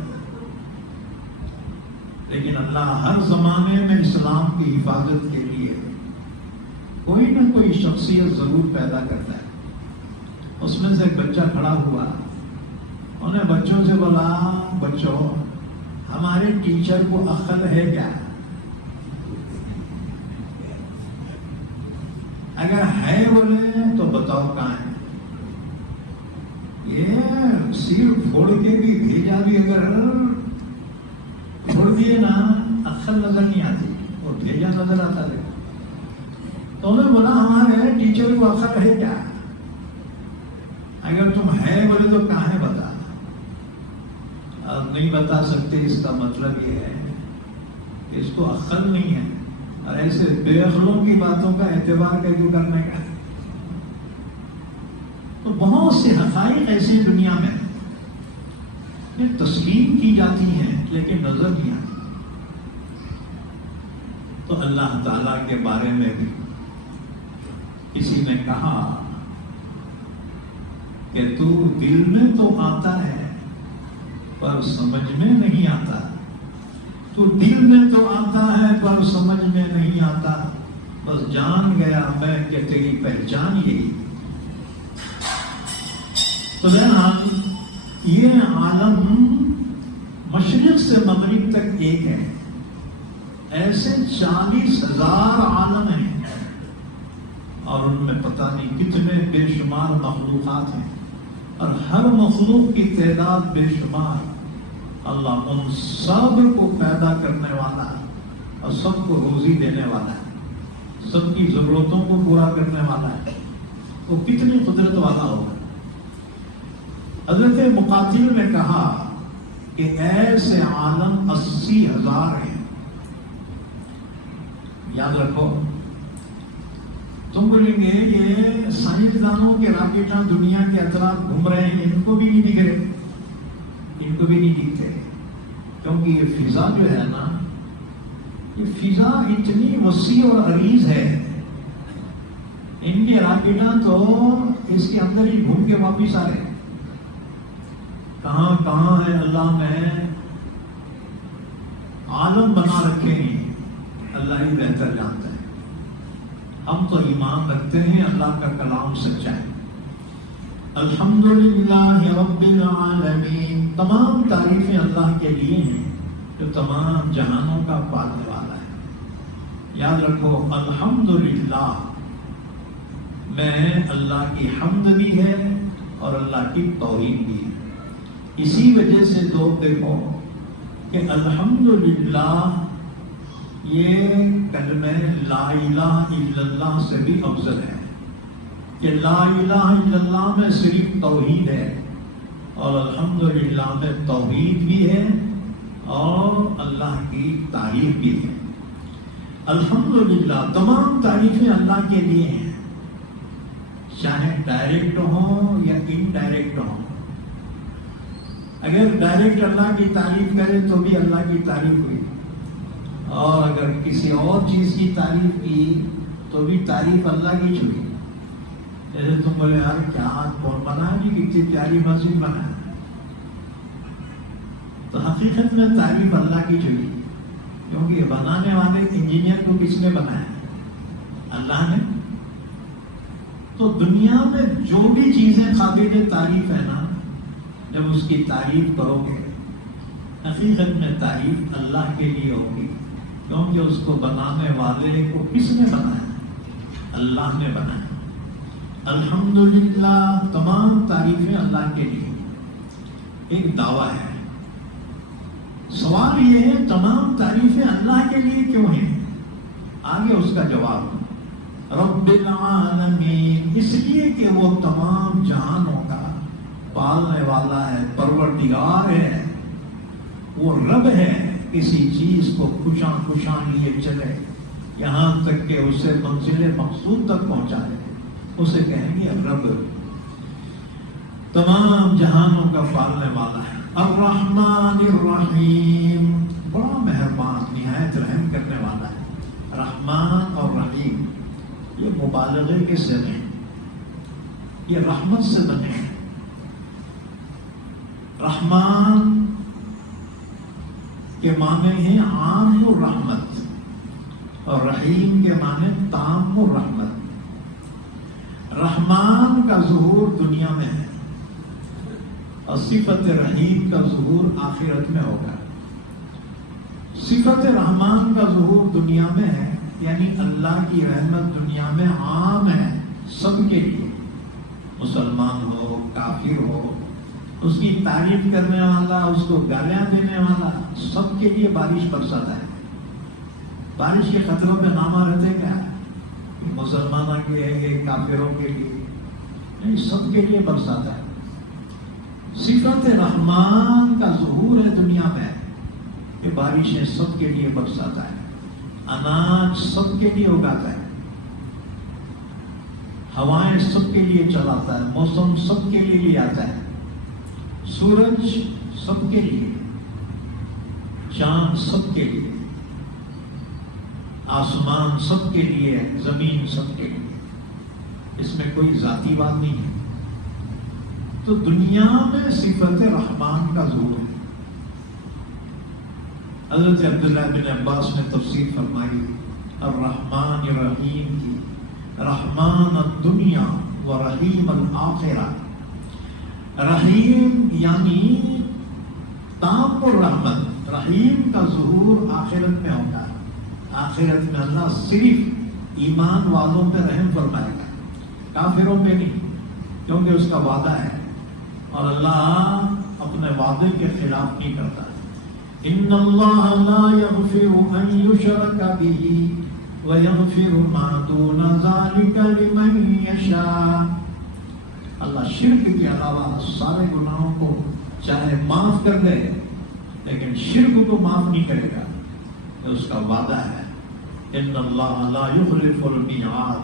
لیکن اللہ ہر زمانے میں اسلام کی حفاظت کے لیے کوئی نہ کوئی شخصیت ضرور پیدا کرتا ہے۔ اس میں سے ایک بچہ کھڑا ہوا، انہیں بچوں سے بولا، بچوں ہمارے ٹیچر کو عقل ہے کیا؟ اگر ہے بولے تو بتاؤ کہاں ہے؟ یہ سیر پھوڑ کے بھی بھیجا بھی اگر چھوڑ دیے نا، عقل نظر نہیں آتی، اور بھیجا نظر آتا ہے۔ تو انہوں نے بولا ہمارے ٹیچر کو عقل ہے کیا؟ اگر تم ہے بولے تو کہاں ہے بتا۔ اب نہیں بتا سکتے، اس کا مطلب یہ ہے کہ اس کو عقل نہیں ہے، اور ایسے بے عقلوں کی باتوں کا اعتبار کیوں کرنے کا؟ تو بہت سے حقائق ایسی دنیا میں یہ تسلیم کی جاتی ہیں لیکن نظر نہیں آتی۔ تو اللہ تعالیٰ کے بارے میں بھی کسی نے کہا کہ تو دل میں تو آتا ہے پر سمجھ میں نہیں آتا، تو دل میں تو آتا ہے پر سمجھ میں نہیں آتا، بس جان گیا میں کہ تیری پہچان یہی۔ تو بہرحال یہ عالم مشرق سے مغرب تک ایک ہے، ایسے 40,000 عالم ہیں، اور ان میں پتہ نہیں کتنے بے شمار مخلوقات ہیں، اور ہر مخلوق کی تعداد بے شمار۔ اللہ ان سب کو پیدا کرنے والا ہے اور سب کو روزی دینے والا ہے، سب کی ضرورتوں کو پورا کرنے والا ہے، وہ کتنی قدرت والا ہوگا۔ حضرت مقاتل نے کہا کہ ایسے عالم 80,000 ہیں۔ یاد رکھو، تم بولیں گے یہ سائنسدانوں کے راکٹاں دنیا کے اطراف گھوم رہے ہیں، ان کو بھی نہیں دکھ رہے، ان کو بھی نہیں دکھتے، کیونکہ یہ فضا جو ہے نا، یہ فضا اتنی وسیع اور عریض ہے، ان کے راکٹاں تو اس کے اندر ہی گھوم کے واپس آ رہے ہیں۔ کہاں کہاں ہے اللہ نے عالم بنا رکھے ہیں، اللہ ہی بہتر جانتا ہے۔ ہم تو ایمان رکھتے ہیں اللہ کا کلام سچا ہے۔ الحمدللہ رب العالمین، تمام تعریفیں اللہ کے لیے ہیں جو تمام جہانوں کا پالنے والا ہے۔ یاد رکھو، الحمدللہ میں اللہ کی حمد بھی ہے اور اللہ کی توحید بھی ہے۔ اسی وجہ سے تو دیکھو کہ الحمدللہ یہ کلمہ لا الہ الا اللہ سے بھی افضل ہے کہ لا الہ الا اللہ میں صرف توحید ہے اور الحمدللہ میں توحید بھی ہے اور اللہ کی تعریف بھی ہے. الحمدللہ تمام تعریفیں اللہ کے لیے ہیں، چاہے ڈائریکٹ ہوں یا انڈائریکٹ ہوں. اگر ڈائریکٹ اللہ کی تعریف کرے تو بھی اللہ کی تعریف ہوئی، اور اگر کسی اور چیز کی تعریف کی تو بھی تعریف اللہ کی چھوڑی. جیسے تم بولے یار کیا کون بنا جی کتنی پیاری مسجد بنا، تو حقیقت میں تعریف اللہ کی چھوڑی، کیونکہ بنانے والے انجینئر کو کس نے بنایا؟ اللہ نے. تو دنیا میں جو بھی چیزیں قابل تعریف ہے نا، جب اس کی تعریف کرو گے حقیقت میں تعریف اللہ کے لیے ہوگی، کیونکہ اس کو بنانے والے کو کس نے بنایا؟ اللہ نے بنایا. الحمدللہ تمام تعریفیں اللہ کے لیے. ایک دعویٰ ہے. سوال یہ ہے تمام تعریفیں اللہ کے لیے کیوں ہیں؟ آگے اس کا جواب رب العالمین، اس لیے کہ وہ تمام جہانوں کا پالنے والا ہے، پروردگار ہے، وہ رب ہے. کسی چیز کو خوشاں لیے چلے یہاں تک کہ اسے منزل مقصود تک پہنچا دے، اسے کہیں گے رب. تمام جہانوں کا پالنے والا ہے. الرحمن الرحیم، بڑا مہربان نہایت رحم کرنے والا ہے. رحمان اور رحیم یہ مبالغے کے صیغے ہیں، یہ رحمت سے بنے ہیں. رحمان کے معنی ہیں عام الرحمت اور رحیم کے معنی تام الرحمت. رحمان کا ظہور دنیا میں ہے اور صفت رحیم کا ظہور آخرت میں ہوگا. صفت رحمان کا ظہور دنیا میں ہے، یعنی اللہ کی رحمت دنیا میں عام ہے سب کے لیے، مسلمان ہو کافر ہو، اس کی تعریف کرنے والا اس کو گالیاں دینے والا، سب کے لیے بارش برساتا ہے. بارش کے خطروں پہ نامہ رہتے کیا؟ مسلمانوں کے لیے کافروں کے لیے نہیں، سب کے لیے برساتا ہے. صفت رحمان کا ظہور ہے دنیا میں کہ بارشیں سب کے لیے برساتا ہے، اناج سب کے لیے اگاتا ہے، ہوائیں سب کے لیے چلاتا ہے، موسم سب کے لیے لے آتا ہے، سورج سب کے لیے، چاند سب کے لیے، آسمان سب کے لیے، زمین سب کے لیے. اس میں کوئی ذاتی بات نہیں ہے. تو دنیا میں صفت رحمان کا ظہور ہے. حضرت عبداللہ بن عباس نے تفسیر فرمائی الرحمن الرحیم کی، رحمان الدنیا و رحیم الآخرہ. رحیم یعنی تام الرحمت، رحیم کا ظہور آخرت میں ہوگا. آخرت میں اللہ صرف ایمان والوں پہ رحم فرمائے گا، کافروں پہ نہیں، کیونکہ اس کا وعدہ ہے اور اللہ اپنے وعدے کے خلاف نہیں کرتا. ان اللہ لا یغفر ان یشرک بہ ویغفر ما دون ذلک لمن یشاء. اللہ شرک کے علاوہ سارے گناہوں کو چاہے معاف کر دے، لیکن شرک کو معاف نہیں کرے گا. اس کا وعدہ ہے ان اللہ لا یخلف المیعاد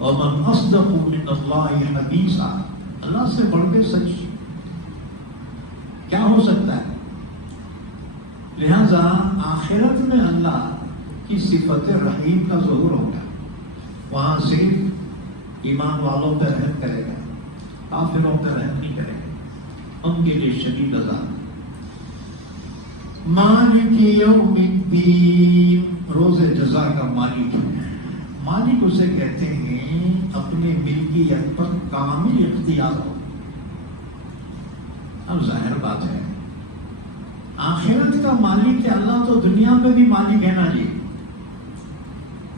ومن اصدق من اللہ حدیثا. اللہ سے بڑھ کے سچ کیا ہو سکتا ہے؟ لہذا آخرت میں اللہ کی صفت رحیم کا ظہور ہوگا. وہاں صرف ایمان والوں پہ رحم کرے گا، کافروں پہ رحم نہیں کرے گا، ان کے لیے شدید عذاب. مالک یوم الدین، روز جزا کا مالک ہے. مالک اسے کہتے ہیں اپنے ملکیت پر کامل اختیار ہو. اب ظاہر بات ہے آخرت کا مالک ہے اللہ، تو دنیا میں بھی مالک ہے نا جی.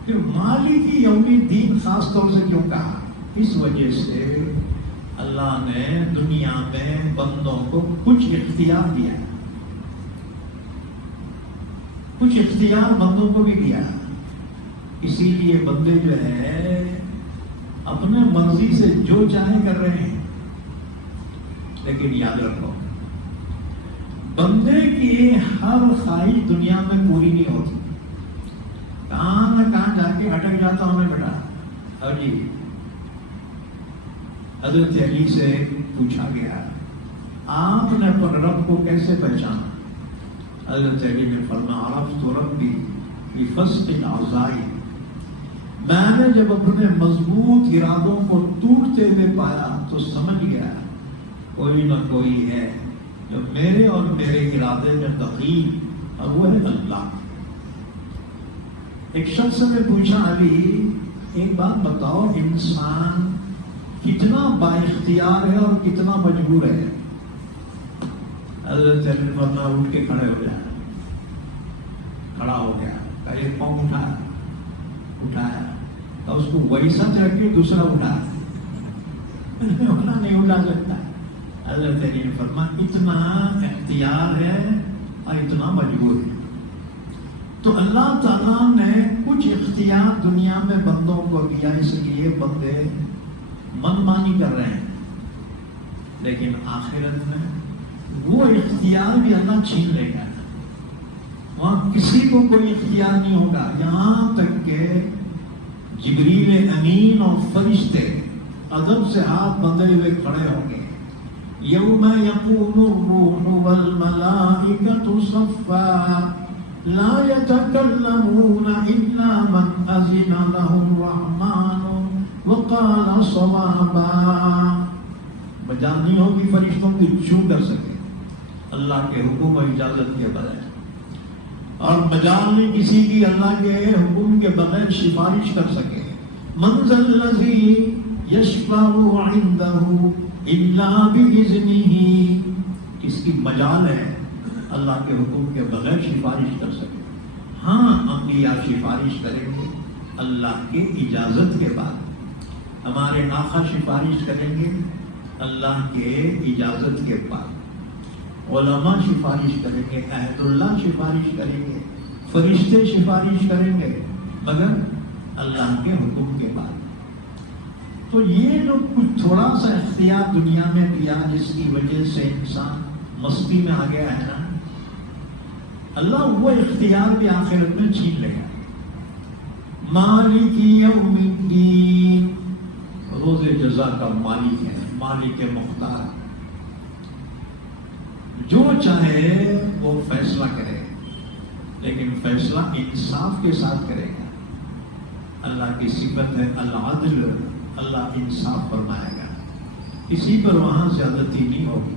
پھر مالک یوم الدین خاص طور سے کیوں کہا؟ اس وجہ سے اللہ نے دنیا میں بندوں کو کچھ اختیار دیا ہے. کچھ اختیار بندوں کو بھی دیا، اسی لیے بندے جو ہے اپنے مرضی سے جو چاہے کر رہے ہیں. لیکن یاد رکھو، بندے کی ہر خواہش دنیا میں پوری نہیں ہوتی. کہاں نہ کہاں جا کے اٹک جاتا ہوں میں بیٹا. اور جی حضرت علی سے پوچھا گیا آپ نے اپنے رب کو کیسے پہچانا؟ حضرت علی نے فرمایا عرفت ربی فی فسق الاعضاء، میں نے جب اپنے مضبوط ارادوں کو ٹوٹتے ہوئے پایا تو سمجھ گیا کوئی نہ کوئی ہے جو میرے اور میرے ارادے میں دخیل، اور وہ ہے اللہ. ایک شخص نے پوچھا علی ایک بات بتاؤ، انسان کتنا با اختیار ہے اور کتنا مجبور ہے؟ حضرت علی نے فرمایا اٹھ کے کھڑے ہو جائے. کھڑا ہو گیا، ایک پاؤں اٹھایا تو اس کو ویسا چڑھ کے دوسرا اٹھایا، نہیں اٹھا سکتا. حضرت علی نے فرمایا اتنا اختیار ہے اور اتنا مجبور ہے. تو اللہ تعالیٰ نے کچھ اختیار دنیا میں بندوں کو دیا، اس لیے بندے من مانی کر رہے ہیں. لیکن آخرت میں وہ اختیار بھی اللہ چھین لے گا. وہاں کسی کو کوئی اختیار نہیں ہوگا، یہاں تک کہ جبریل امین اور فرشتے ادب سے ہاتھ بندھے ہوئے کھڑے ہوں گے. یوم یقوم الروح والملائکۃ صفا لا يتكلمون الا من اذن له الرحمن وقال صوابا. مجال نہیں ہوگی فرشتوں کی چھو کر سکے اللہ کے حکم و اجازت کے بغیر، اور مجال نہیں کسی کی اللہ کے حکم کے بغیر سفارش کر سکے. من ذا الذی یشفع عنده الا باذنہ، کس کی مجال ہے اللہ کے حکم کے بغیر سفارش کر سکے. ہاں انبیاء سفارش کریں گے اللہ کی اجازت کے بعد. ہمارے آقا سفارش کریں گے اللہ کے اجازت کے بعد. علماء سفارش کریں گے، عہد اللہ سفارش کریں گے، فرشتے سفارش کریں گے، مگر اللہ کے حکم کے بعد. تو یہ جو کچھ تھوڑا سا اختیار دنیا میں دیا جس کی وجہ سے انسان مستی میں آ گیا ہے نا، اللہ وہ اختیار بھی آخرت میں چھین لے گا. مالک یوم الدین، روز جزا کا مالک ہے، مالک مختار. جو چاہے وہ فیصلہ کرے، لیکن فیصلہ انصاف کے ساتھ کرے گا. اللہ کی صفت ہے العدل، اللہ انصاف فرمائے گا، کسی پر وہاں زیادتی نہیں ہوگی.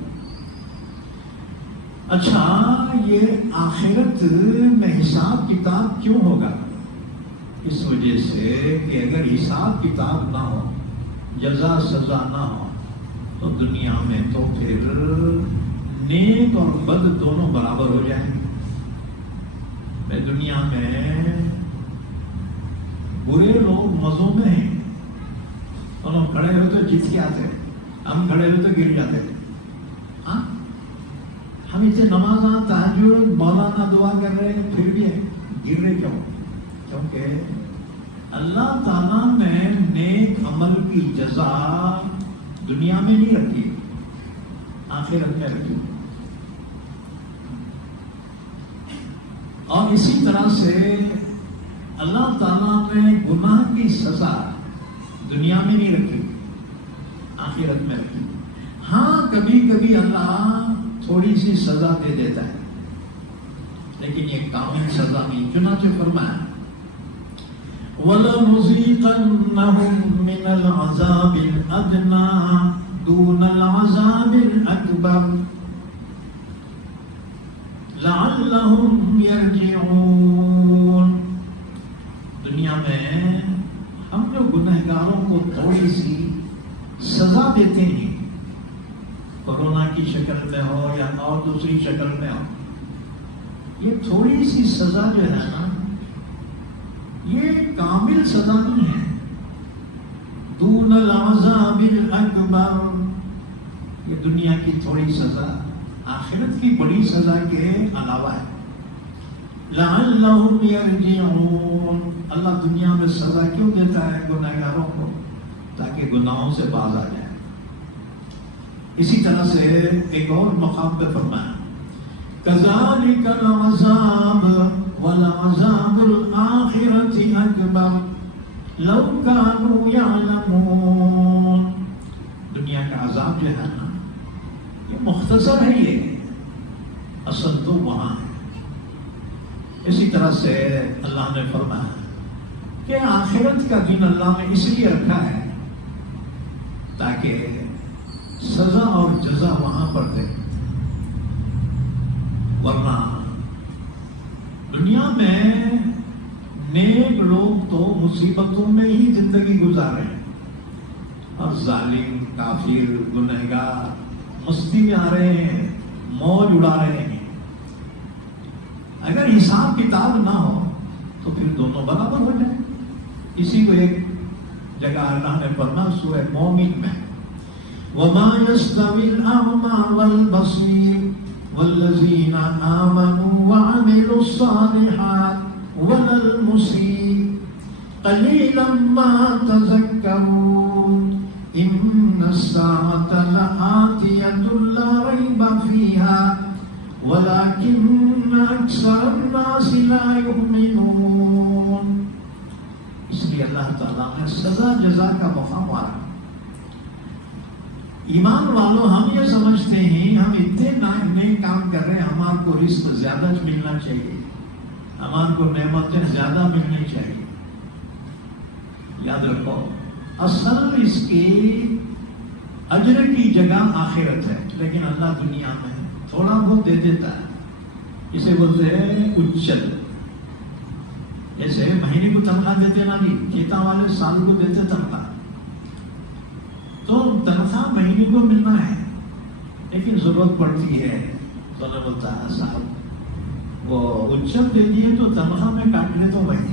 اچھا یہ آخرت میں حساب کتاب کیوں ہوگا؟ اس وجہ سے کہ اگر حساب کتاب نہ ہو، جزا سزا نہ ہو، تو دنیا میں تو پھر نیک اور بد دونوں برابر ہو جائیں گے. دنیا میں برے لوگ مزوں میں ہیں، انہوں کھڑے ہوئے تو جیت کے آتے ہیں، ہم کھڑے ہوئے تو گر جاتے ہیں. ہاں ہم اسے نماز تہجد مولانا دعا کر رہے ہیں پھر بھی گر رہے. کیوں؟ کیونکہ اللہ تعالیٰ نے نیک عمل کی جزا دنیا میں نہیں رکھی، آخرت میں رکھی. اور اسی طرح سے اللہ تعالیٰ نے گناہ کی سزا دنیا میں نہیں رکھی، آخرت میں رکھی. ہاں کبھی کبھی اللہ تھوڑی سی سزا دے دیتا ہے، لیکن یہ کامل سزا نہیں. چنانچہ فرمایا وَلَنُذِيقَنَّهُم مِّنَ الْعَذَابِ الْأَدْنَىٰ دُونَ الْعَذَابِ الْأَكْبَرِ لَعَلَّهُمْ يَرْجِعُونَ. دنیا میں ہم جو گنہگاروں کو تھوڑی سی سزا دیتے ہیں، کورونا کی شکل میں ہو یا اور دوسری شکل میں ہو، یہ تھوڑی سی سزا جو ہے نا، یہ کامل سزا نہیں ہے. دون العذاب الاکبر، یہ دنیا کی تھوڑی سزا آخرت کی بڑی سزا کے علاوہ ہے. لعلهم يرجعون. اللہ دنیا میں سزا کیوں دیتا ہے گنہگاروں کو؟ تاکہ گناہوں سے باز آ جائیں. اسی طرح سے ایک اور مقام پہ فرمایا كذلك العذاب ولعذاب الآخرة أكبر لو كانوا يعلمون. دنیا کا عذاب جو ہے نا یہ مختصر ہے، یہ اصل تو وہاں ہے. اسی طرح سے اللہ نے فرمایا کہ آخرت کا دن اللہ نے اس لیے رکھا ہے تاکہ سزا اور جزا وہاں پر دے. ورنہ دنیا میں نیک لوگ تو مصیبتوں میں ہی زندگی گزارے ہیں، اور ظالم کافر گنہگار مستی میں آ رہے ہیں، موج اڑا رہے ہیں. اگر حساب کتاب نہ ہو تو پھر دونوں برابر ہو جائیں. اسی کو ایک جگہ اللہ نے فرمایا سورہ مومن میں وَمَا يَسْتَوِي الْأَعْمَى وَالْبَصِيرُ وَالَّذِينَ آمَنُوا وَعَمِلُوا الصَّالِحَاتِ وَلَا الْمُسِيءُ قَلِيلًا مَا تَذَكَّرُونَ إِنَّ السَّاعَةَ لَآتِيَةٌ لَا رَيْبَ فِيهَا وَلَكِنَّ أَكْثَرَ النَّاسِ لَا يُؤْمِنُونَ. اس لیے اللہ تعالیٰ نے سزا جزا کا مقام مارا. ایمان والوں ہم یہ سمجھتے ہیں ہم اتنے نئے کام کر رہے ہیں، ہمارے کو رزق زیادہ ملنا چاہیے، ہمارے کو نعمتیں زیادہ ملنی چاہیے. یاد رکھو اصل اس کی اجر کی جگہ آخرت ہے، لیکن اللہ دنیا میں تھوڑا بہت دے دیتا ہے. اسے بولتے ہیں اچل. جیسے مہینے کو تنخواہ دیتے نا بھی کھیتا والے سال کو دیتے تنخواہ، تو تنخواہ مہینے کو ملنا ہے، لیکن ضرورت پڑتی ہے تو نے بولتا ہے صاحب وہ اچل دے دیے تو تنخواہ میں کاٹ لے تو وہی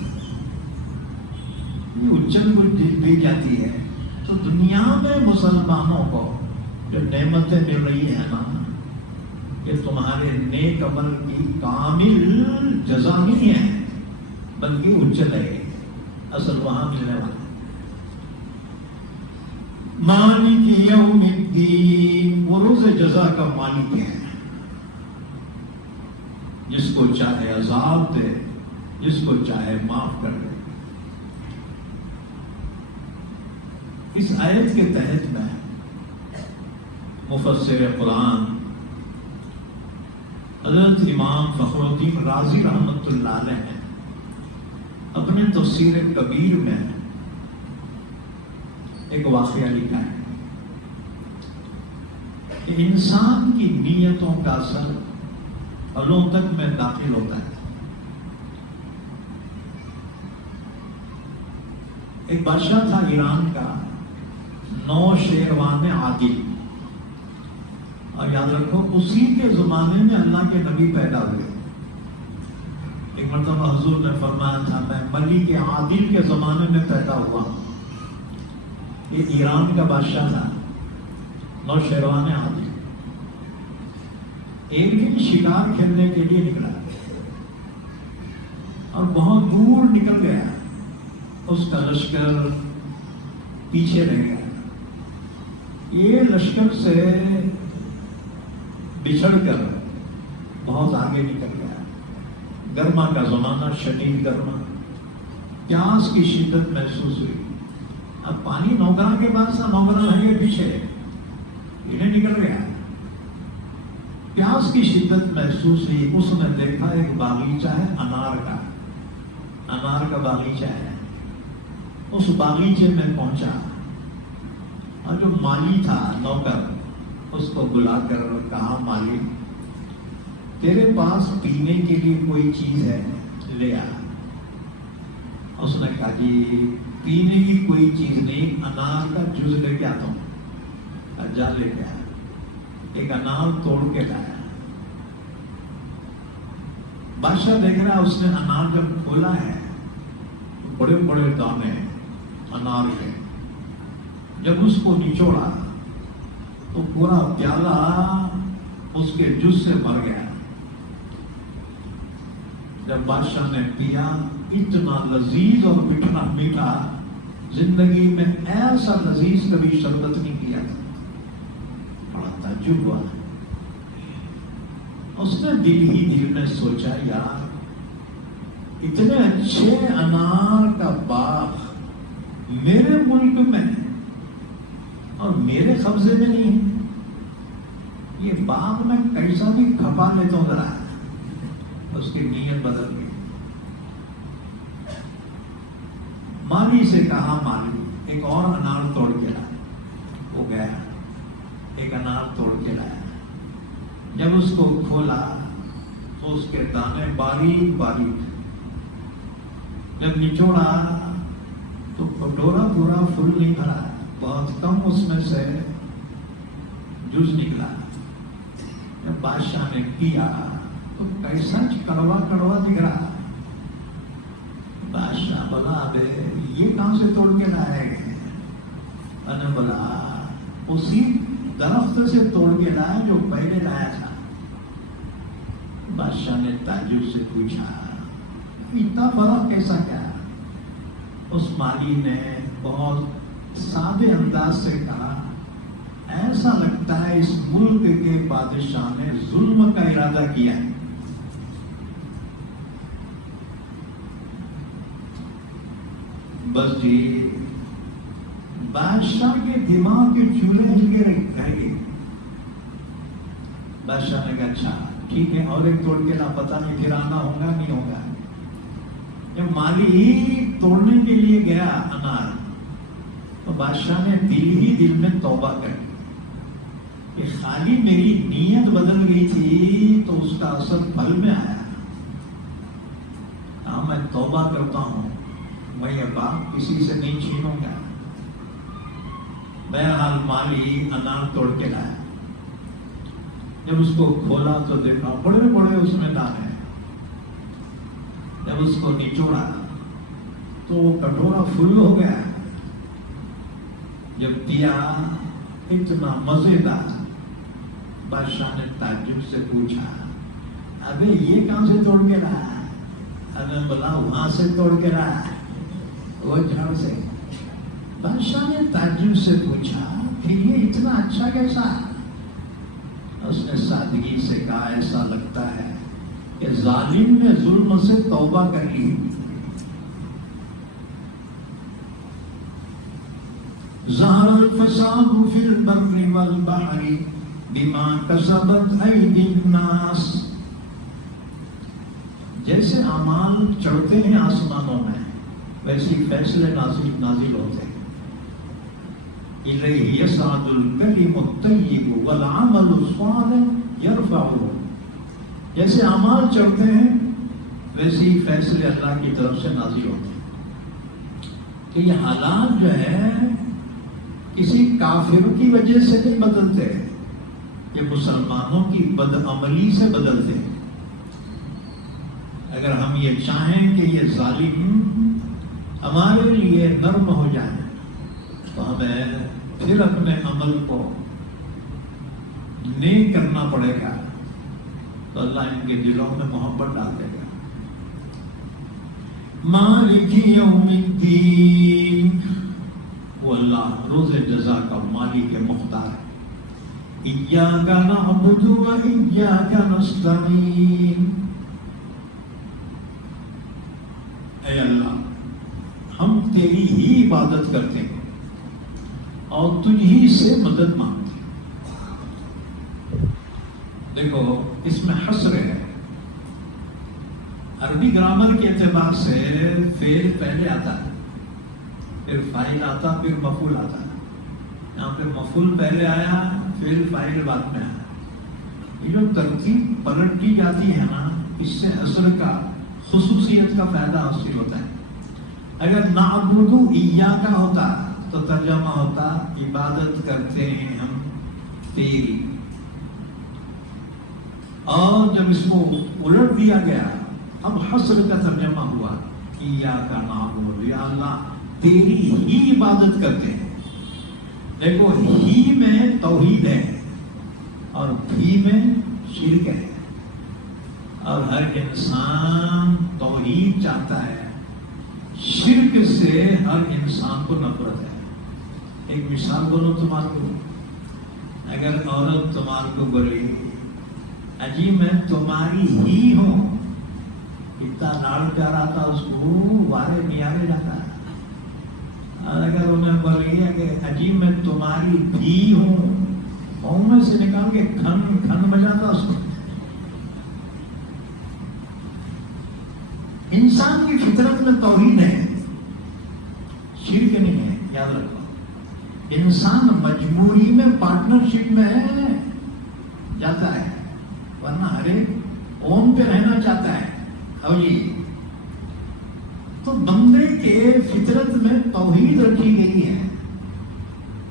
اچل کو دی جاتی ہے. تو دنیا میں مسلمانوں کو جو نعمتیں مل رہی ہیں نا یہ تمہارے نیک عمل کی کامل جزا نہیں ہے بلکہ اچل ہے، اصل وہاں ملنے والا. مالک یوم الدین، وہ روز جزا کا مالک ہے، جس کو چاہے عذاب دے، جس کو چاہے معاف کر دے. اس آیت کے تحت میں مفسر قرآن حضرت امام فخر الدین رازی رحمۃ اللہ علیہ نے اپنے تفسیر کبیر میں ایک واقعہ لکھا ہے کہ انسان کی نیتوں کا اثر پلوں تک میں داخل ہوتا ہے. ایک بادشاہ تھا ایران کا نوشیروان عادل، اور یاد رکھو اسی کے زمانے میں اللہ کے نبی پیدا ہوئے. ایک مرتبہ حضور نے فرمایا تھا میں ملک عادل کے زمانے میں پیدا ہوا. یہ ایران کا بادشاہ تھا نوشیروان عادل. ایک دن شکار کھیلنے کے لیے نکلا اور بہت دور نکل گیا. اس کا لشکر پیچھے رہ گیا. یہ لشکر سے بچھڑ کر بہت آگے نکل گیا. گرما کا زمانہ، شدید گرما، پیاس کی شدت محسوس ہوئی. اب پانی نوکرا کے پاس تھا، نوکرا لگے پیچھے، انہیں نکل گیا. پیاس کی شدت محسوس ہوئی. اس نے دیکھا ایک باغیچہ ہے انار کا، انار کا باغیچہ ہے. اس باغیچے میں پہنچا اور جو مالی تھا نوکر اس کو بلا کر کہا مالی تیرے پاس پینے کے لیے کوئی چیز ہے لے آ. اس نے کہا جی پینے کی کوئی چیز نہیں، انار کا جوس لے کے آتا ہوں. جا لے کے آیا، ایک انار توڑ کے لایا. بادشاہ دیکھ رہا اس نے انار جب کھولا ہے بڑے بڑے دانے انار کے. جب اس کو نچوڑا تو پورا پیالہ اس کے جوس سے بھر گیا. جب بادشاہ نے پیا اتنا لذیذ اور میٹھا میٹھا، زندگی میں ایسا لذیذ کبھی شربت نہیں پیا تھا، بڑا تعجب ہوا۔ اس نے دل ہی دل میں سوچا یار اتنے اچھے انار کا باغ میرے ملک میں اور میرے قبضے میں نہیں ہے، یہ باغ میں کیسا بھی کھپا لیتا ہوں ذرا۔ اس کی نیت بدل گئی۔ مالی سے کہا مالی ایک اور انار توڑ کے لایا۔ وہ گیا ایک انار توڑ کے لایا، جب اس کو کھولا تو اس کے دانے باریک باریک، جب نچوڑا تو کٹورا پورا فل نہیں بھرا، بہت کم اس میں سے جوس نکلا۔ جب بادشاہ نے پیا تو کیسا کڑوا کڑوا دکھ رہا۔ بادشاہ بولا ابے یہ کہاں سے توڑ کے لائے گئے؟ میں نے بولا اسی درخت سے توڑ کے لایا جو پہلے لایا تھا۔ بادشاہ نے تعجب سے پوچھا اتنا فرق کیسا کیا؟ اس مالی نے بہت سادے انداز سے کہا ایسا لگتا ہے اس ملک کے بادشاہ نے ظلم کا ارادہ کیا ہے۔ بس جی بادشاہ کے دماغ کے چولہے ہل کے رہ گئے۔ بادشاہ نے کہا اچھا ٹھیک ہے اور ایک توڑ کے لا، پتہ نہیں پھر آنا ہوگا نہیں ہوگا۔ جب مالی ہی توڑنے کے لیے گیا انار تو بادشاہ نے دل ہی دل میں توبہ کر کہ خالی میری نیت بدل گئی تھی تو اس کا اثر پھل میں آیا۔ ہاں میں توبہ کرتا ہوں، میں یہ بات کسی سے نہیں چھینوں گا۔ بہرحال مالی انار توڑ کے لایا، جب اس کو کھولا تو دیکھا بڑے بڑے اس میں دانے۔ جب اس کو نچوڑا تو وہ کٹورا فل ہو گیا۔ جب پیا اتنا مزیدار۔ بادشاہ نے تعجب سے پوچھا ابے یہ کہاں سے توڑ کے لایا؟ ابے بولا وہاں سے توڑ کے لایا، وہ جھاڑ سے۔ بادشاہ نے تعجب سے پوچھا پھر یہ اتنا اچھا کیسا؟ اس نے سادگی سے کہا ایسا لگتا ہے کہ ظالم نے ظلم سے توبہ کر لی۔ ظہر الفساد فی البر والبحر بما کسبت ایدی الناس۔ جیسے اعمال چڑھتے ہیں آسمانوں میں ویسے فیصلے نازل ہوتے ہیں۔ الیہ یصعد الکلم الطیب والعمل الصالح یرفعہ۔ جیسے اعمال چڑھتے ہیں ویسے ہی فیصلے اللہ کی طرف سے نازل ہوتے ہیں۔ کہ یہ حالات جو ہے کسی کافر کی وجہ سے نہیں بدلتے، یہ مسلمانوں کی بدعملی سے بدلتے ہیں۔ اگر ہم یہ چاہیں کہ یہ ظالم ہمارے لیے نرم ہو جائے تو ہمیں پھر اپنے عمل کو نیک کرنا پڑے گا، تو اللہ ان کے دلوں میں محبت ڈال دے گا۔ مالک یوم الدین، وہ اللہ روز جزا کا مالک مختار ہے۔ ایاک نعبد و ایاک نستعین۔ اے اللہ ہم تیری ہی عبادت کرتے ہیں اور تجھ ہی سے مدد مانگتے ہیں۔ دیکھو اس میں حصر ہے، عربی گرامر کے اعتبار سے فعل پہلے آتا ہے، پھر فاعل آتا، پھر مفعول آتا ہے۔ یہاں پہ مفعول پہلے آیا، فعل فاعل بعد میں آیا۔ یہ جو ترتیب پلٹی جاتی ہے نا، اس سے حصر کا خصوصیت کا فائدہ حاصل ہوتا ہے۔ اگر نعبد ایاک ہوتا تو ترجمہ ہوتا عبادت کرتے ہیں ہم تیری، اور جب اس کو الٹ دیا گیا اب حصر کا ترجمہ ہوا ایاک نعبد، یا اللہ تیری ہی عبادت کرتے ہیں۔ دیکھو ہی میں توحید ہے اور بھی میں شرک ہے، اور ہر انسان توحید چاہتا ہے، شرک سے ہر انسان کو نفرت ہے۔ ایک مثال بولو تمہارے کو، اگر عورت تمہارے کو بولے اجی میں تمہاری ہی ہوں، اتنا لاڑ پیار آتا اس کو، وارے نیارے جاتا ہے۔ اور اگر انہیں بولے کہ اجی میں تمہاری بھی ہوں، پاؤں میں سے نکال کے کھن کھن بجاتا اس کو۔ انسان کی فطرت میں توحید ہے، شرک نہیں ہے، یاد رکھو۔ انسان مجبوری میں پارٹنرشپ میں جاتا ہے، ورنہ ہر ایک اون پہ رہنا چاہتا ہے۔ اب جی تو بندے کے فطرت میں توحید رکھی گئی ہے،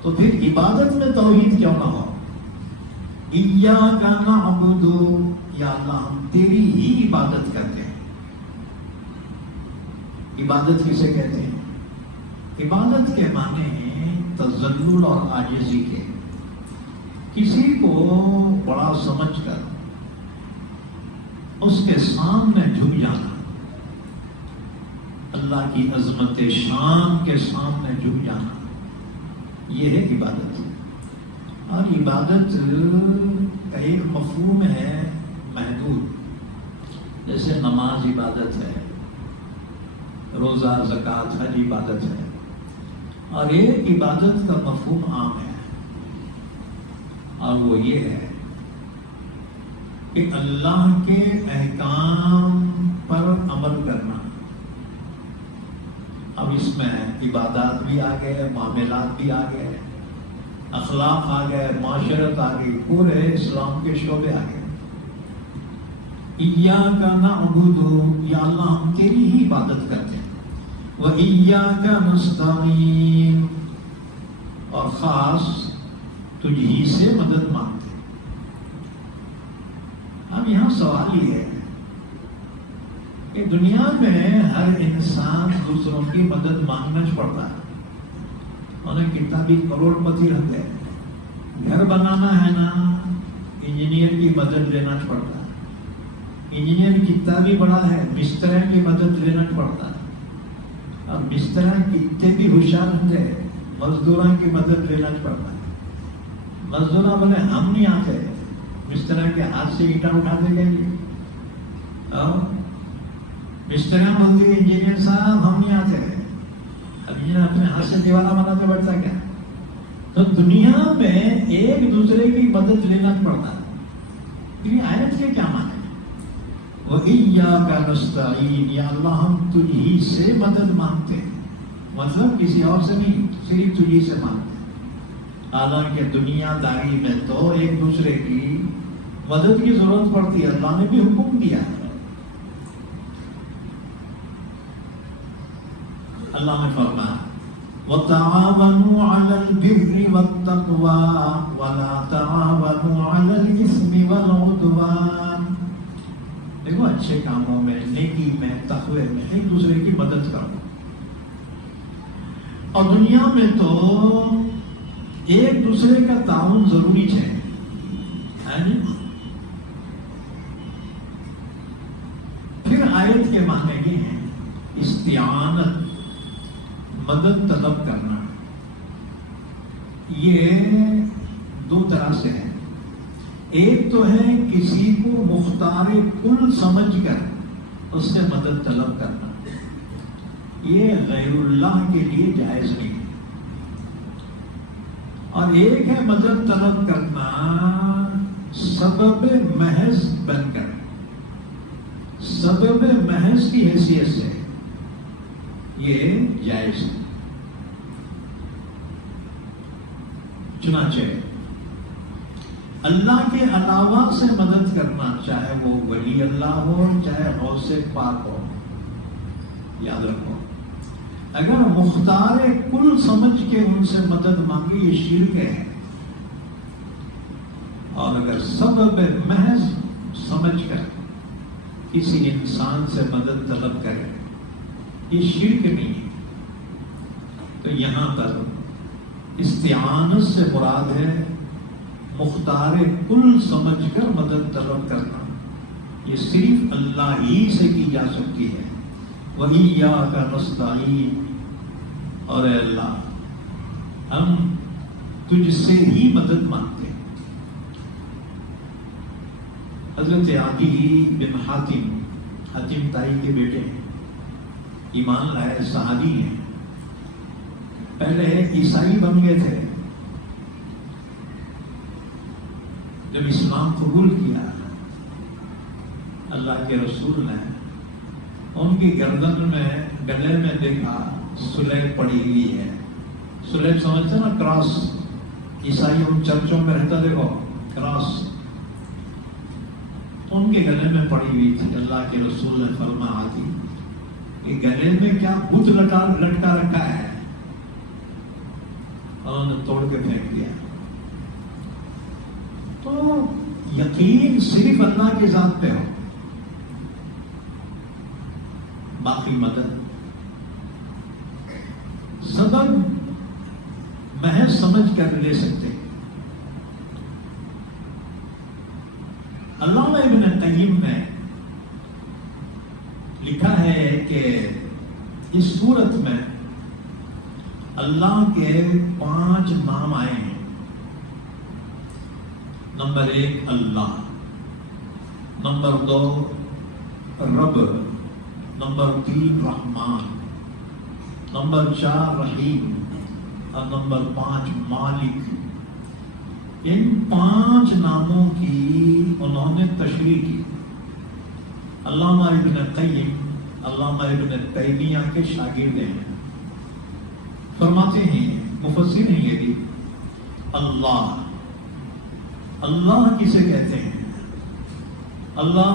تو پھر عبادت میں توحید کیوں نہ ہو؟ ایاک نعبد، یا اللہ ہم تیری ہی عبادت کرتے ہیں۔ عبادت کسے کہتے ہیں؟ عبادت کے معنی ہیں تذلل اور عاجزی کے، کسی کو بڑا سمجھ کر اس کے سامنے جھک جانا، اللہ کی عظمت شان کے سامنے جھک جانا، یہ ہے عبادت۔ اور عبادت کا ایک مفہوم ہے محدود، جیسے نماز عبادت ہے، روزہ زکوٰۃ حج عبادت ہے، اور ایک عبادت کا مفہوم عام ہے، اور وہ یہ ہے کہ اللہ کے احکام پر عمل کرنا۔ اب اس میں عبادات بھی آ گئے، معاملات بھی آ گئے، اخلاق آ گئے، معاشرت آ گئی، پورے اسلام کے شعبے آ گئے۔ ایاک نعبد، یا اللہ ہم تیری ہی عبادت کرتے ہیں، وَإِيَّاكَ نَسْتَعِينُ، اور خاص تجھ ہی سے مدد مانگتے ہیں۔ اب یہاں سوال یہ ہے کہ دنیا میں ہر انسان دوسروں کی مدد مانگنا پڑتا ہے، انہیں کتنا بھی کروڑ پتی رہتے ہیں، گھر بنانا ہے نا انجینئر کی مدد لینا پڑتا ہے، انجینئر کتنا بھی بڑا ہے مستری کی مدد لینا پڑتا ہے، اور مستری کتنے بھی ہوشیار ہوں گے مزدوراں کی مدد لینا پڑتا ہے۔ مزدوراں بولے ہم نہیں آتے، مستری کے ہاتھ سے اینٹا اٹھاتے گئے جی، مستریاں بولتی انجینئر صاحب ہم نہیں آتے، اب انجینئر اپنے ہاتھ سے دیوارہ بناتے بڑھتا کیا؟ تو دنیا میں ایک دوسرے کی مدد لینا پڑتا ہے۔ یہ آیت کے کیا معنی ہے؟ وَإِيَّاكَ نَسْتَعِينُ، یا اللہ ہم تجھ ہی سے مدد مانگتے ہیں، مطلب کسی اور سے نہیں، صرف تجھ ہی سے مانگتے ہیں۔ حالانکہ دنیا داری میں تو ایک دوسرے کی مدد کی ضرورت پڑتی ہے، اللہ نے بھی حکم دیا ہے۔ اللہ نے فرمایا وَتَعَاوَنُوا عَلَى الْبِرِّ وَالتَّقْوَى وَلَا تَعَاوَنُوا عَلَى الْإِثْمِ وَالْعُدْوَانِ، دیکھو اچھے کاموں میں، نیکی میں، تقوی میں ایک دوسرے کی مدد کرو۔ اور دنیا میں تو ایک دوسرے کا تعاون ضروری ہے۔ پھر آیت کے معنی یہ ہیں استعانت، مدد طلب کرنا۔ یہ دو طرح سے ہے، ایک تو ہے کسی کو مختار کل سمجھ کر اس سے مدد طلب کرنا، یہ غیر اللہ کے لیے جائز نہیں ہے۔ اور ایک ہے مدد طلب کرنا سبب محض بن کر، سبب محض کی حیثیت سے، یہ جائز ہے۔ چنانچہ اللہ کے علاوہ سے مدد کرنا، چاہے وہ ولی اللہ ہو چاہے غوث پاک ہو، یاد رکھو اگر مختار کل سمجھ کے ان سے مدد مانگی یہ شرک ہے، اور اگر سبب محض سمجھ کر کسی انسان سے مدد طلب کرے یہ شرک نہیں ہے۔ تو یہاں پر استعانت سے مراد ہے مختار کل سمجھ کر مدد طلب کرنا، یہ صرف اللہ ہی سے کی جا سکتی ہے، وَإِيَّاكَ نَسْتَعِينُ، اور اے اللہ ہم تجھ سے ہی مدد مانگتے ہیں۔ حضرت عدی بن حاتم، حاتم تائی کے بیٹے ہیں، ایمان لائے، صحابی ہیں، پہلے عیسائی بن گئے تھے، جب اسلام قبول کیا اللہ کے رسول نے ان کی گردن میں، گلے میں دیکھا سلیب پڑی ہوئی ہے۔ سلیب سمجھتے نا، کراس، عیسائی ان چرچوں میں رہتا دیکھو کراس، ان کے گلے میں پڑی ہوئی تھی۔ اللہ کے رسول نے فرمایا تھی کہ گلے میں کیا بت لٹکا رکھا ہے، اور انہوں نے توڑ کے پھینک دیا۔ تو یقین صرف اللہ کی ذات پہ ہو، باقی مدد سبب محض سمجھ کر لے سکتے۔ علامہ ابن قیم نے لکھا ہے کہ اس سورت میں اللہ کے 5 نام آئے ہیں۔ نمبر 1 اللہ، نمبر 2 رب، نمبر 3 رحمان، نمبر 4 رحیم، اور نمبر 5 مالک۔ ان 5 ناموں کی انہوں نے تشریح کی۔ علامہ ابن قیم علامہ ابن تیمیہ کے شاگرد ہیں، فرماتے ہیں، مفسر ہیں یہ بھی، اللہ، اللہ کسے کہتے ہیں؟ اللہ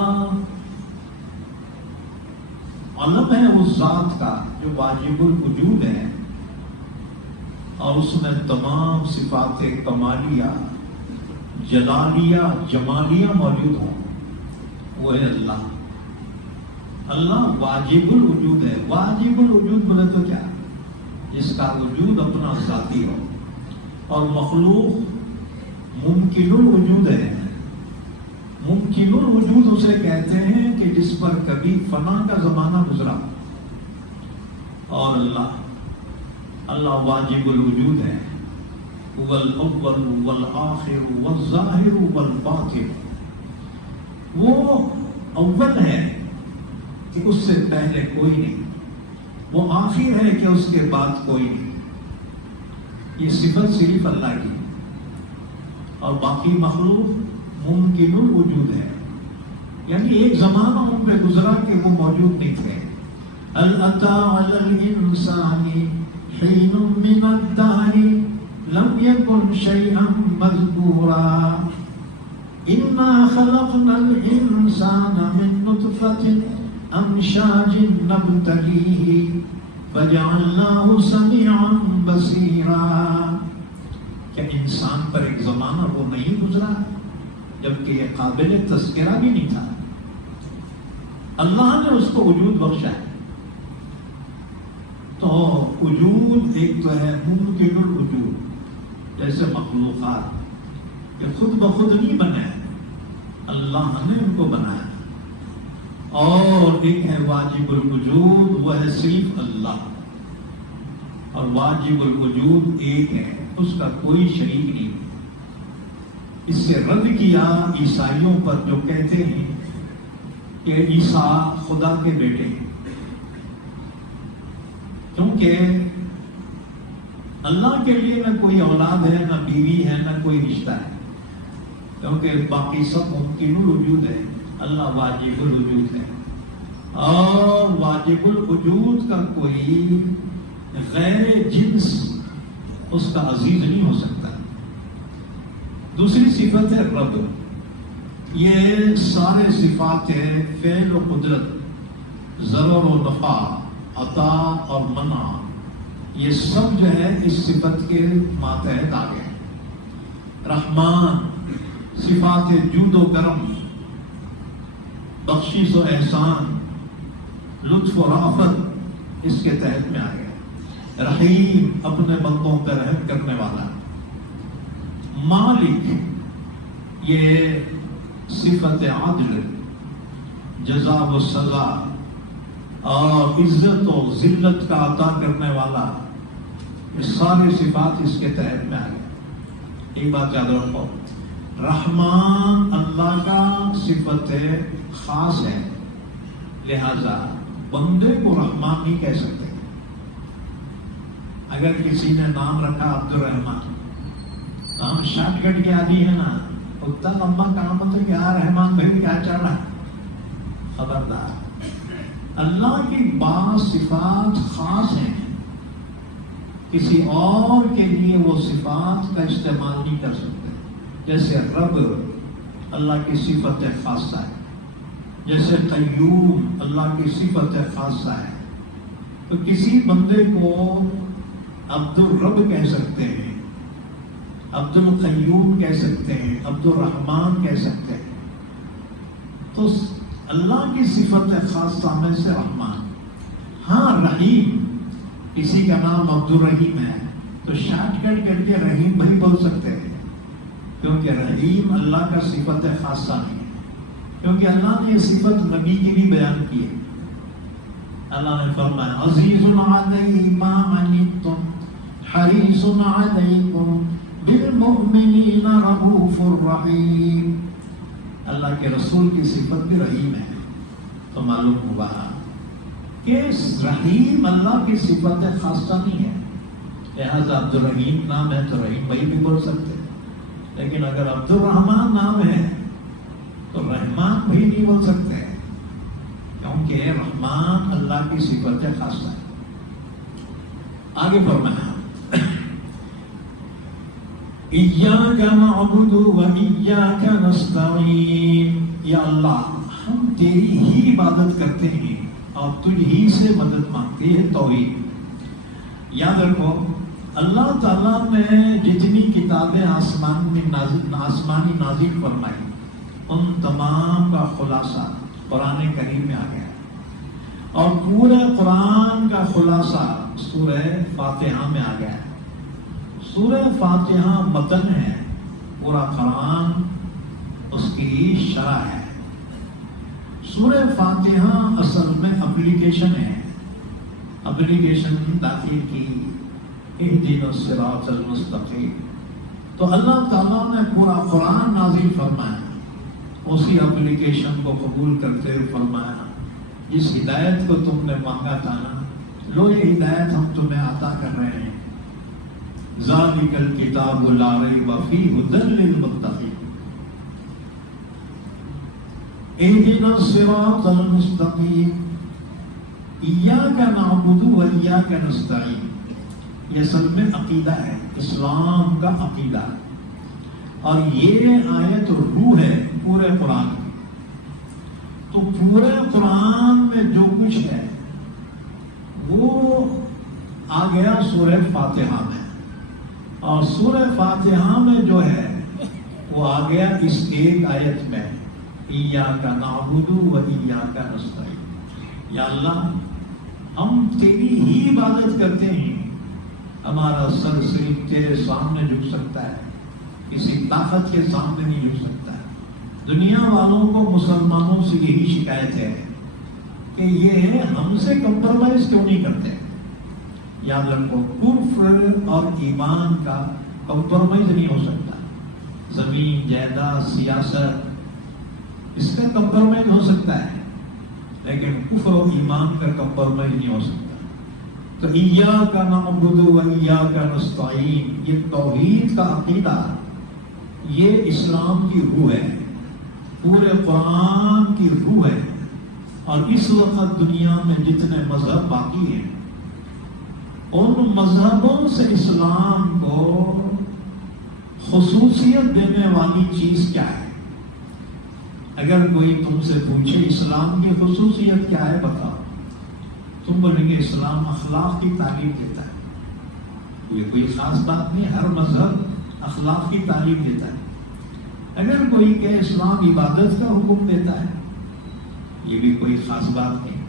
علم ہے اس ذات کا جو واجب الوجود ہے، اور اس میں تمام صفات کمالیہ، جلالیہ، جمالیہ موجود ہوں، وہ ہے اللہ۔ اللہ واجب الوجود ہے۔ واجب الوجود بولے تو کیا؟ جس کا وجود اپنا ذاتی ہو، اور مخلوق ممکن الوجود ہے۔ ممکن الوجود اسے کہتے ہیں کہ جس پر کبھی فنا کا زمانہ گزرا، اور اللہ واجب الوجود ہے، والاول والآخر والظاہر والباطن۔ وہ اول ہے کہ اس سے پہلے کوئی نہیں، وہ آخر ہے کہ اس کے بعد کوئی نہیں۔ یہ صفت صرف اللہ کی، اور باقی مخلوق ممکن الوجود ہے، یعنی ایک زمانہ ان پہ گزرا کہ وہ موجود نہیں تھے۔ هل أتى على الإنسان حين من الدهر لم يكن شيئا مذكورا إنا خلقنا الإنسان من نطفة أمشاج نبتليه فجعلناه سميعا بصيرا۔ کیا انسان پر ایک زمانہ وہ نہیں گزرا جبکہ یہ قابل تذکرہ بھی نہیں تھا؟ اللہ نے اس کو وجود بخشا ہے۔ تو وجود ایک تو ہے ممکن الوجود، جیسے مخلوقات کہ خود بخود نہیں بنے، اللہ نے ان کو بنایا، اور ایک ہے واجب الوجود، وہ ہے صرف اللہ، اور واجب الوجود ایک ہے، اس کا کوئی شریک نہیں۔ اس سے رد کیا عیسائیوں پر جو کہتے ہیں کہ عیسیٰ خدا کے بیٹے ہیں، کیونکہ اللہ کے لیے نہ کوئی اولاد ہے، نہ بیوی ہے، نہ کوئی رشتہ ہے، کیونکہ باقی سب ممکن الوجود ہے، اللہ واجب الوجود ہے، اور واجب الوجود کا کوئی غیر جنس اس کا عزیز نہیں ہو سکتا۔ دوسری صفت ہے رب۔ یہ سارے صفات ہے فعل و قدرت، ضرر و نفع، عطا اور منع، یہ سب جو ہے اس صفت کے ماتحت آ گئے۔ رحمان، صفات جود و کرم، بخشش و احسان، لطف و رافت اس کے تحت میں آ گئے۔ رحیم، اپنے بندوں پر رحم کرنے والا۔ مالک، یہ صفت عدل، جزا و سزا، اور عزت و ذلت کا عطا کرنے والا، یہ ساری صفات اس کے تحت میں آ گئی۔ ایک بات یاد رکھو، رحمان اللہ کا صفت خاص ہے، لہذا بندے کو رحمان نہیں کہہ سکتے۔ اگر کسی نے نام رکھا عبد الرحمان، ہم شارٹ کٹ کے عادی ہے نا، اتنا لمبا کام ہوتا ہے کہ یار رحمان بھائی کیا چل رہا ہے، خبردار۔ اللہ کی بعض صفات خاص ہیں، کسی اور کے لیے وہ صفات کا استعمال نہیں کر سکتے۔ جیسے رب اللہ کی صفت خاصہ ہے، جیسے قیوم اللہ کی صفت خاصہ ہے، تو کسی بندے کو عبد الرب کہہ سکتے ہیں، عبد القیوم کہہ سکتے ہیں، عبد الرحمان کہہ سکتے ہیں۔ تو اللہ کی صفت خاصہ میں سے رحمان۔ ہاں رحیم، کسی کا نام عبد الرحیم ہے تو شارٹ کٹ کر کے رحیم بھائی بول سکتے ہیں، کیونکہ رحیم اللہ کا صفت خاصہ نہیں ہے، کیونکہ اللہ نے یہ صفت نبی کی بھی بیان کی ہے۔ اللہ نے فرمایا عزیز علیہ ما عنتم حریص علیکم بالمؤمنین رؤوف الرحیم۔ اللہ کے رسول کی صفت بھی رحیم ہے، تو معلوم ہوا کہ رحیم اللہ کی صفت خاصہ نہیں ہے، لہذا عبد الرحیم نام ہے تو رحیم بھائی بھی بول سکتے ہیں، لیکن اگر عبد الرحمان نام ہے تو رحمان بھائی نہیں بول سکتے، کیونکہ رحمان اللہ کی صفت خاصہ ہے۔ آگے فرمایا ایاک نعبد و ایاک نستعین، یا اللہ ہم تیری ہی عبادت کرتے ہیں اور تجھ ہی سے مدد مانگتے ہیں۔ توحید یاد رکھو، اللہ تعالیٰ نے جتنی کتابیں آسمانی نازل فرمائی ان تمام کا خلاصہ قرآن کریم میں آ گیا، اور پورے قرآن کا خلاصہ سورہ فاتحہ میں آ گیا۔ سورہ فاتحہ متن ہے، پورا قرآن اس کی شرح ہے۔ سورہ فاتحہ اصل میں اپلیکیشن ہے، اپلیکیشن داخل کی اہدنا الصراط المستقیم۔ تو اللہ تعالیٰ نے پورا قرآن نازل فرمایا، اسی اپلیکیشن کو قبول کرتے ہوئے فرمایا جس ہدایت کو تم نے مانگا تھا نا، لو یہ ہدایت ہم تمہیں عطا کر رہے ہیں۔ ذالک الکتاب لا ریب فیہ ھدی للمتقین، اہدنا الصراط المستقیم ایاک نعبد و ایاک نستعین۔ یہ اصل میں عقیدہ ہے، اسلام کا عقیدہ، اور یہ آیت روح ہے پورے قرآن کی۔ تو پورے قرآن میں جو کچھ ہے وہ آ گیا سورہ فاتحہ میں، اور سورہ فاتحہ میں جو ہے وہ آ گیا اس ایک آیت میں، ایاک نعبد و ایاک نستعین۔ یا اللہ ہم تیری ہی عبادت کرتے ہیں، ہمارا سر صرف تیرے سامنے جھک سکتا ہے، کسی طاقت کے سامنے نہیں جھک سکتا ہے۔ دنیا والوں کو مسلمانوں سے یہی شکایت ہے کہ یہ ہم سے کمپرومائز کیوں نہیں کرتے۔ یاد رکھو، کفر اور ایمان کا کمپرومائز نہیں ہو سکتا۔ زمین جائیداد سیاست اس کا کمپرومائز ہو سکتا ہے، لیکن کفر و ایمان کا کمپرومائز نہیں ہو سکتا۔ تو ایاک نعبد و ایاک نستعین، یہ توحید کا عقیدہ، یہ اسلام کی روح ہے، پورے قرآن کی روح ہے۔ اور اس وقت دنیا میں جتنے مذہب باقی ہیں ان مذہبوں سے اسلام کو خصوصیت دینے والی چیز کیا ہے؟ اگر کوئی تم سے پوچھے اسلام کی خصوصیت کیا ہے بتاؤ، تم بولیں گے اسلام اخلاق کی تعلیم دیتا ہے۔ یہ کوئی خاص بات نہیں، ہر مذہب اخلاق کی تعلیم دیتا ہے۔ اگر کوئی کہ اسلام عبادت کا حکم دیتا ہے، یہ بھی کوئی خاص بات نہیں،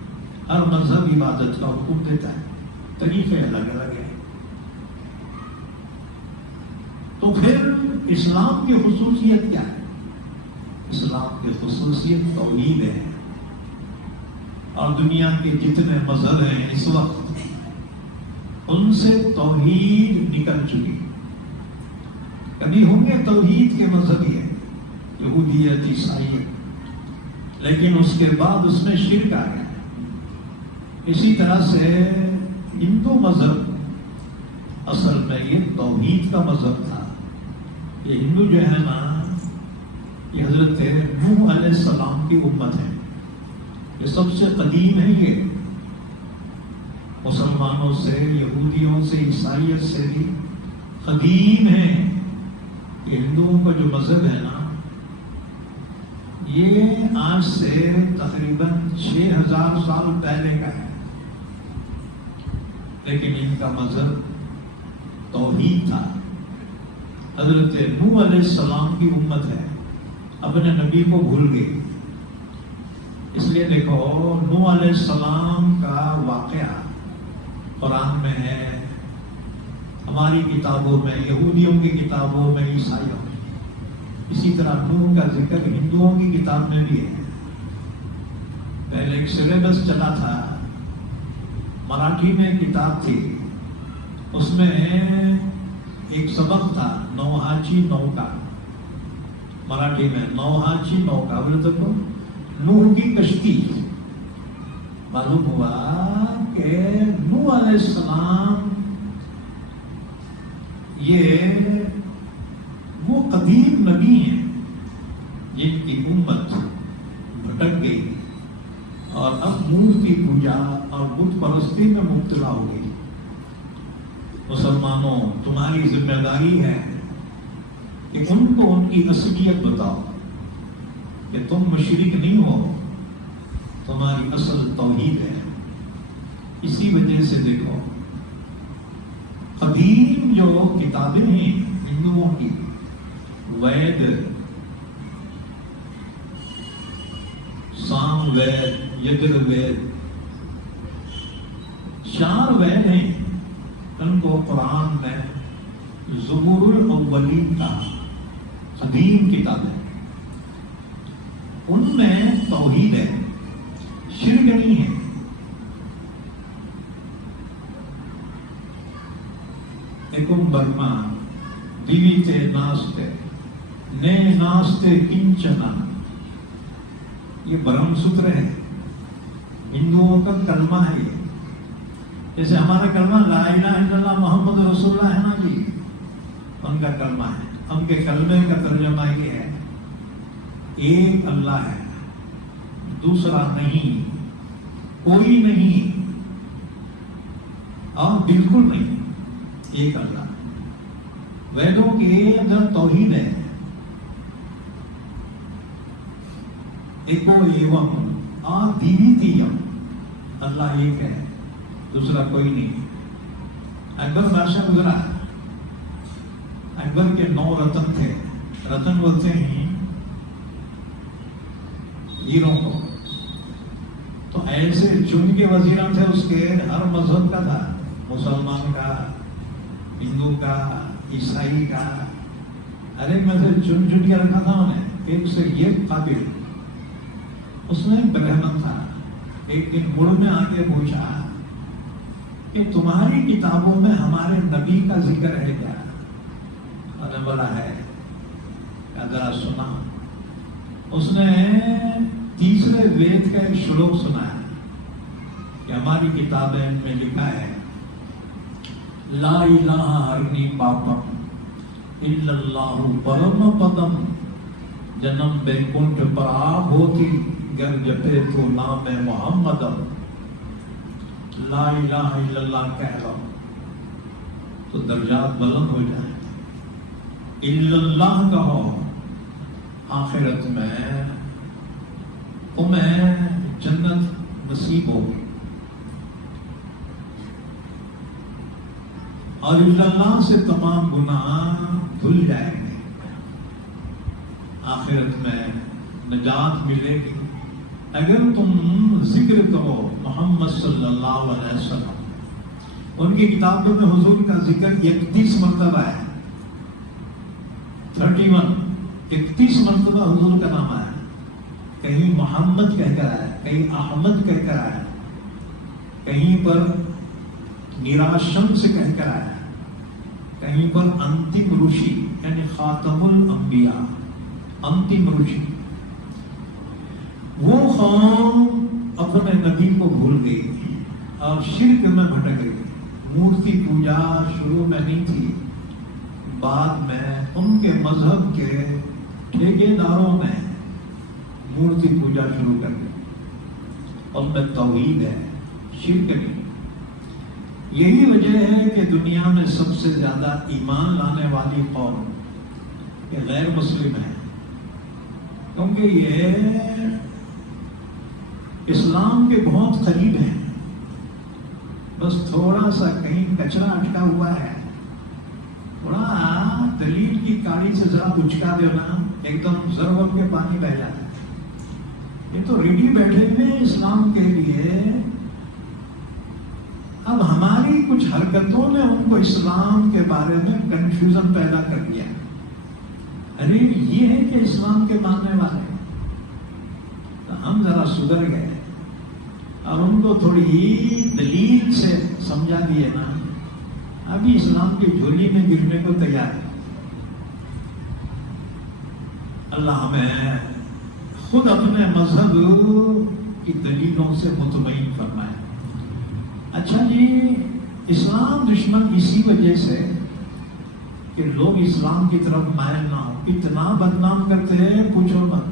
ہر مذہب عبادت کا حکم دیتا ہے، طریقے الگ الگ ہیں۔ تو پھر اسلام کی خصوصیت کیا ہے؟ اسلام کی خصوصیت توحید ہے۔ اور دنیا کے جتنے مذہب ہیں اس وقت ان سے توحید نکل چکی. کبھی ہوں گے توحید کے مذہبی ہے، یہودیت، عیسائیت، لیکن اس کے بعد اس میں شرک آ گیا. اسی طرح سے ہندو مذہب اصل میں یہ توحید کا مذہب تھا. یہ ہندو جو ہے نا، یہ حضرت نوح علیہ السلام کی امت ہے. یہ سب سے قدیم ہے. یہ مسلمانوں سے، یہودیوں سے، عیسائیت سے بھی قدیم ہے. یہ ہندوؤں کا جو مذہب ہے نا، یہ آج سے تقریباً 6000 سال پہلے کا ہے. لیکن ان کا مذہب توحید تھا. حضرت نوح علیہ السلام کی امت ہے، اپنے نبی کو بھول گئی. اس لیے دیکھو، نوح علیہ السلام کا واقعہ قرآن میں ہے، ہماری کتابوں میں، یہودیوں کی کتابوں میں، عیسائیوں میں. اسی طرح نوح کا ذکر ہندوؤں کی کتاب میں بھی ہے. پہلے ایک سلیبس چلا تھا، مراٹھی میں کتاب تھی، اس میں ایک سبق تھا نوحاچی نوکا. مراٹھی میں نوحاچی نوکا بولے تو نوح کی کشتی. معلوم ہوا کہ نوح علیہ السلام یہ وہ قدیم نبی ہیں جن کی امت بھٹک گئی اور اب مورتی پوجا اور بت پرستی میں مبتلا ہو گئی. مسلمانوں، تمہاری ذمہ داری ہے کہ ان کو ان کی اصلیت بتاؤ کہ تم مشرک نہیں ہو، تمہاری اصل توحید ہے. اسی وجہ سے دیکھو، قدیم جو کتابیں ہیں ہندوؤں کی، وید، سام وید، یجر وید، 4 وید ہیں. ان کو قرآن میں زبور الاولین کا قدیم کتاب ہے. ان میں توحید ہے، شرک نہیں ہے. ایکم برما دیویتے ناستے نے ناستے کنچنا، یہ برہم سوتر ہے، ہندوؤں کا کلمہ ہے. یہ جیسے ہمارا کلمہ لا الہ الا اللہ محمد رسول اللہ ہے نا جی، ان کا کلمہ ہے. ان کے کلمے کا ترجمہ یہ ہے، ایک اللہ ہے، دوسرا نہیں، کوئی نہیں اور بالکل نہیں، ایک اللہ. ویدوں کے اندر توحید ہے. ایکو ایوم آدیویتیم، اللہ ایک ہے، دوسرا کوئی نہیں. اکبر بادشاہ گزرا، اکبر کے 9 رتن تھے. رتن بولتے ہیں ہیروں کو. تو ایسے چن کے وزیراں تھے اس کے، ہر مذہب کا تھا، مسلمان کا، ہندو کا، عیسائی کا، ہر ایک مذہب چن کے رکھا تھا انہیں. ایک سے یہ قابل. اس میں برہمن تھا. ایک دن مڑ میں آ کے پوچھا کہ تمہاری کتابوں میں ہمارے نبی کا ذکر ہے کیا؟ اور بولا ہے. ذرا سنا. اس نے 3 وید کا ایک شلوک سنایا کہ ہماری کتابیں میں لکھا ہے، لا الہ ہرنی پاپم الا اللہ پرم پدم جنم بیکنٹھ پراپ ہوتی گر جپے تو نام محمدم. لا الہ الا اللہ کہہ رہا ہوں تو درجات بلند ہو جائیں. الا اللہ کہو، آخرت میں تمہیں جنت نصیب ہوگی. اور اللہ سے تمام گناہ دھل جائیں گے. آخرت میں نجات ملے گی اگر تم ذکر کرو محمد صلی اللہ علیہ وسلم. ان کی کتابوں میں حضور کا ذکر 31 مرتبہ ہے. 31 مرتبہ حضور کا نام آیا. کہیں محمد کہہ کر آیا، کہیں احمد کہہ کر آیا، کہیں پر نیراشم سے کہہ کر آیا، کہیں پر انتم رشی یعنی خاتم الانبیاء، انتم رشی۔ وہ قوم اپنے نبی کو بھول گئی اور شرک میں بھٹک گئی۔ مورتی پوجا شروع میں نہیں تھی، بعد میں ان کے مذہب کے ٹھیکے داروں نے مورتی پوجا شروع کر دی۔ ان میں توحید ہے، شرک نہیں۔ یہی وجہ ہے کہ دنیا میں سب سے زیادہ ایمان لانے والی قوم یہ غیر مسلم ہے، کیونکہ یہ اسلام کے بہت قریب ہیں، بس تھوڑا سا کہیں کچرا اٹکا ہوا ہے، تھوڑا دلیل کی کاڑی سے ذرا اچکا دو نا، ایک دم ضرور کے پانی بہ جاتا ہے۔ یہ تو ریڈی بیٹھے ہوئے اسلام کے لیے، اب ہماری کچھ حرکتوں نے ان کو اسلام کے بارے میں کنفیوژن پیدا کر دیا۔ ارے یہ ہے کہ اسلام کے ماننے والے، تو ہم ذرا سدھر گئے اور ان کو تھوڑی دلیل سے سمجھا دیے نا، ابھی اسلام کی جھولی میں گرنے کو تیار ہے۔ اللہ ہمیں خود اپنے مذہب کی دلیلوں سے مطمئن فرمائے۔ اچھا جی، اسلام دشمن اسی وجہ سے کہ لوگ اسلام کی طرف مائل نہ ہو، اتنا بدنام کرتے ہیں پوچھو مت،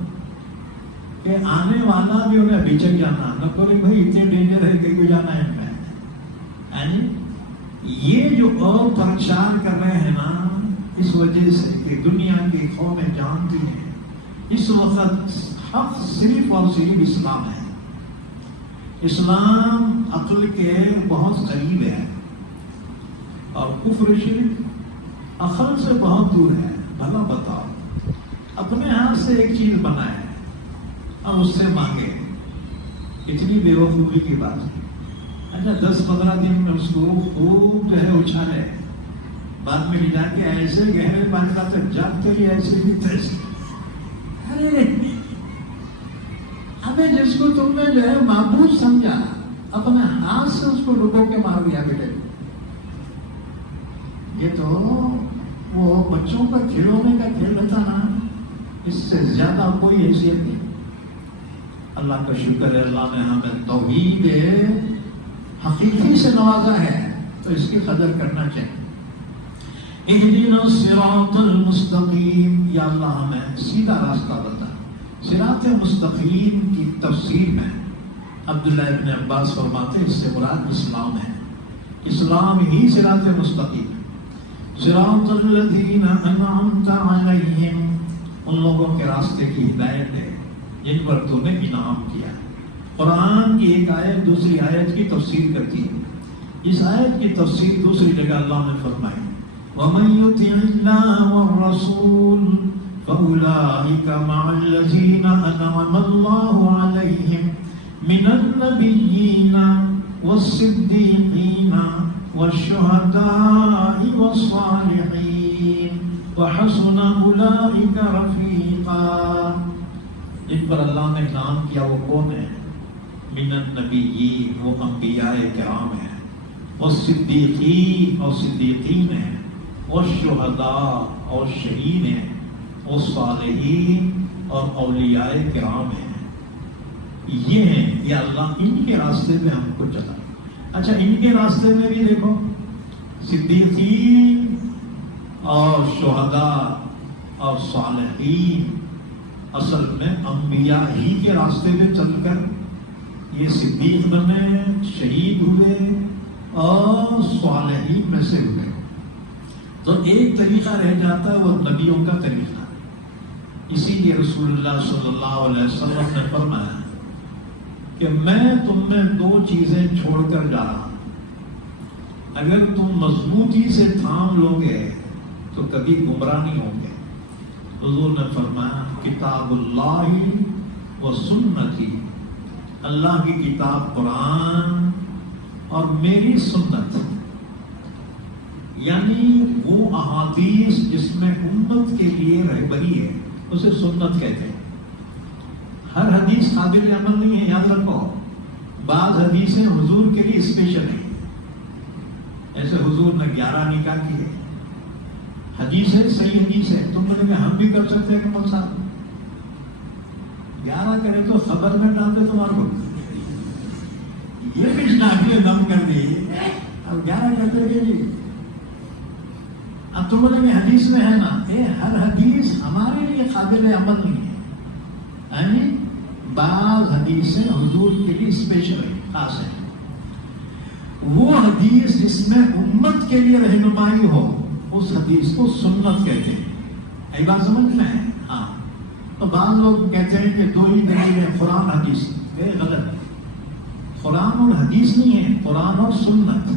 کہ آنے والا بھی انہیں بچک جانا نہ کرے، بھائی اتنے ڈینجر ہے کہیں کو جانا ہے میں۔ یہ جو اور پرچار کر رہے ہیں نا، اس وجہ سے کہ دنیا کی قومیں جانتی ہیں اس وقت حق صرف اور صرف اسلام ہے۔ اسلام عقل کے بہت قریب ہے اور کفر شرک عقل سے بہت دور ہے۔ بھلا بتاؤ، اپنے ہاتھ سے ایک چیز بنائے اور اس سے مانگے، اتنی بے وقوفی کی بات ہے۔ اچھا 10-15 دن میں اس کو خوب جو ہے اچھالے، بعد میں جا کے ایسے گہرے پانی کا تک جاگتے ہی ایسے ہی تیسے، ارے ابھی جس کو تم نے جو ہے معبود سمجھا، اپنے ہاتھ سے اس کو ڈبو کے مار دیا بیٹے۔ یہ تو وہ بچوں کا کھلونے کا کھیل رہتا نا، اس سے زیادہ کوئی حیثیت نہیں۔ اللہ کا شکر ہے، اللہ نے ہمیں توحید حقیقی سے نوازا ہے، تو اس کی قدر کرنا چاہیے۔ اہدنا الصراط المستقیم، یا اللہ ہمیں سیدھا راستہ بتا۔ صراط مستقیم کی تفسیر میں عبداللہ ابن عباس فرماتے ہیں اس سے مراد اسلام ہے، اسلام ہی صراط مستقیم ہے۔ صراط الذین انعمت علیہم، ان لوگوں کے راستے کی ہدایت ہے جن پر تو نے انعام کیا۔ قرآن کی ایک آیت دوسری آیت کی تفسیر کرتی ہے۔ اس آیت کی تفسیر دوسری جگہ اللہ نے فرمائی، وَمَن يُطِعِ اللَّهَ وَالرَّسُولَ فَأُولَٰئِكَ مَعَ الَّذِينَ أَنْعَمَ اللَّهُ عَلَيْهِم مِّنَ النَّبِيِّينَ وَالصِّدِّيقِينَ وَالشُّهَدَاءِ وَالصَّالِحِينَ وَحَسُنَ أُولَٰئِكَ رَفِيقًا۔ جن پر اللہ نے انعام کیا وہ کون ہے؟ من النبیین، وہ انبیاء کرام ہیں، والصدیقین اور صدیقین ہیں، والشہداء اور شہید ہیں، والصالحین اور اولیاء کرام ہیں۔ یہ ہیں، یہ اللہ ان کے راستے میں ہم کو چلا۔ اچھا ان کے راستے میں بھی دیکھو، صدیقین اور شہداء اور صالحین اصل میں انبیاء ہی کے راستے میں چل کر یہ صدیق بنے، شہید ہوئے اور صالحین میں سے ہوئے۔ تو ایک طریقہ رہ جاتا ہے وہ نبیوں کا طریقہ۔ اسی لیے رسول اللہ صلی اللہ علیہ وسلم نے فرمایا کہ میں تم میں 2 چیزیں چھوڑ کر جا رہا ہوں، اگر تم مضبوطی سے تھام لو گے تو کبھی گمراہ نہیں ہوں گے۔ حضور نے فرمایا کتاب اللہ و سنتی، اللہ کی کتاب قرآن اور میری سنت، یعنی وہ احادیث جس میں امت کے لیے رہبری ہے اسے سنت کہتے ہیں۔ ہر حدیث حدیث قابل عمل نہیں ہے، یاد رکھو. بعض حدیثیں حضور کے لیے اسپیشل ہیں. ایسے حضور نے 11 نکاح کیے. حدیث ہے، صحیح حدیث ہے. تم نے کہ ہم بھی کر سکتے ہیں کہ مول صاحب 11 کرے تو خبر میں ڈالتے تمہارے کو. یہ بھی ناقلے دم کر دی، اب 11 کرتے کہ جی. اب تم بولیں گے حدیث میں ہے نا، ہر حدیث ہمارے لیے قابل عمل نہیں ہے. بعض حدیثیں حضور کے لیے اسپیشل ہے، خاص ہے. وہ حدیث جس میں امت کے لیے رہنمائی ہو اس حدیث کو سنت کہتے ہیں. یہ بات سمجھ میں ہے؟ ہاں. تو بعض لوگ کہتے ہیں کہ 2 ہی دلیل ہے، قرآن حدیث. غلط. قرآن اور حدیث نہیں ہے، قرآن اور سنت.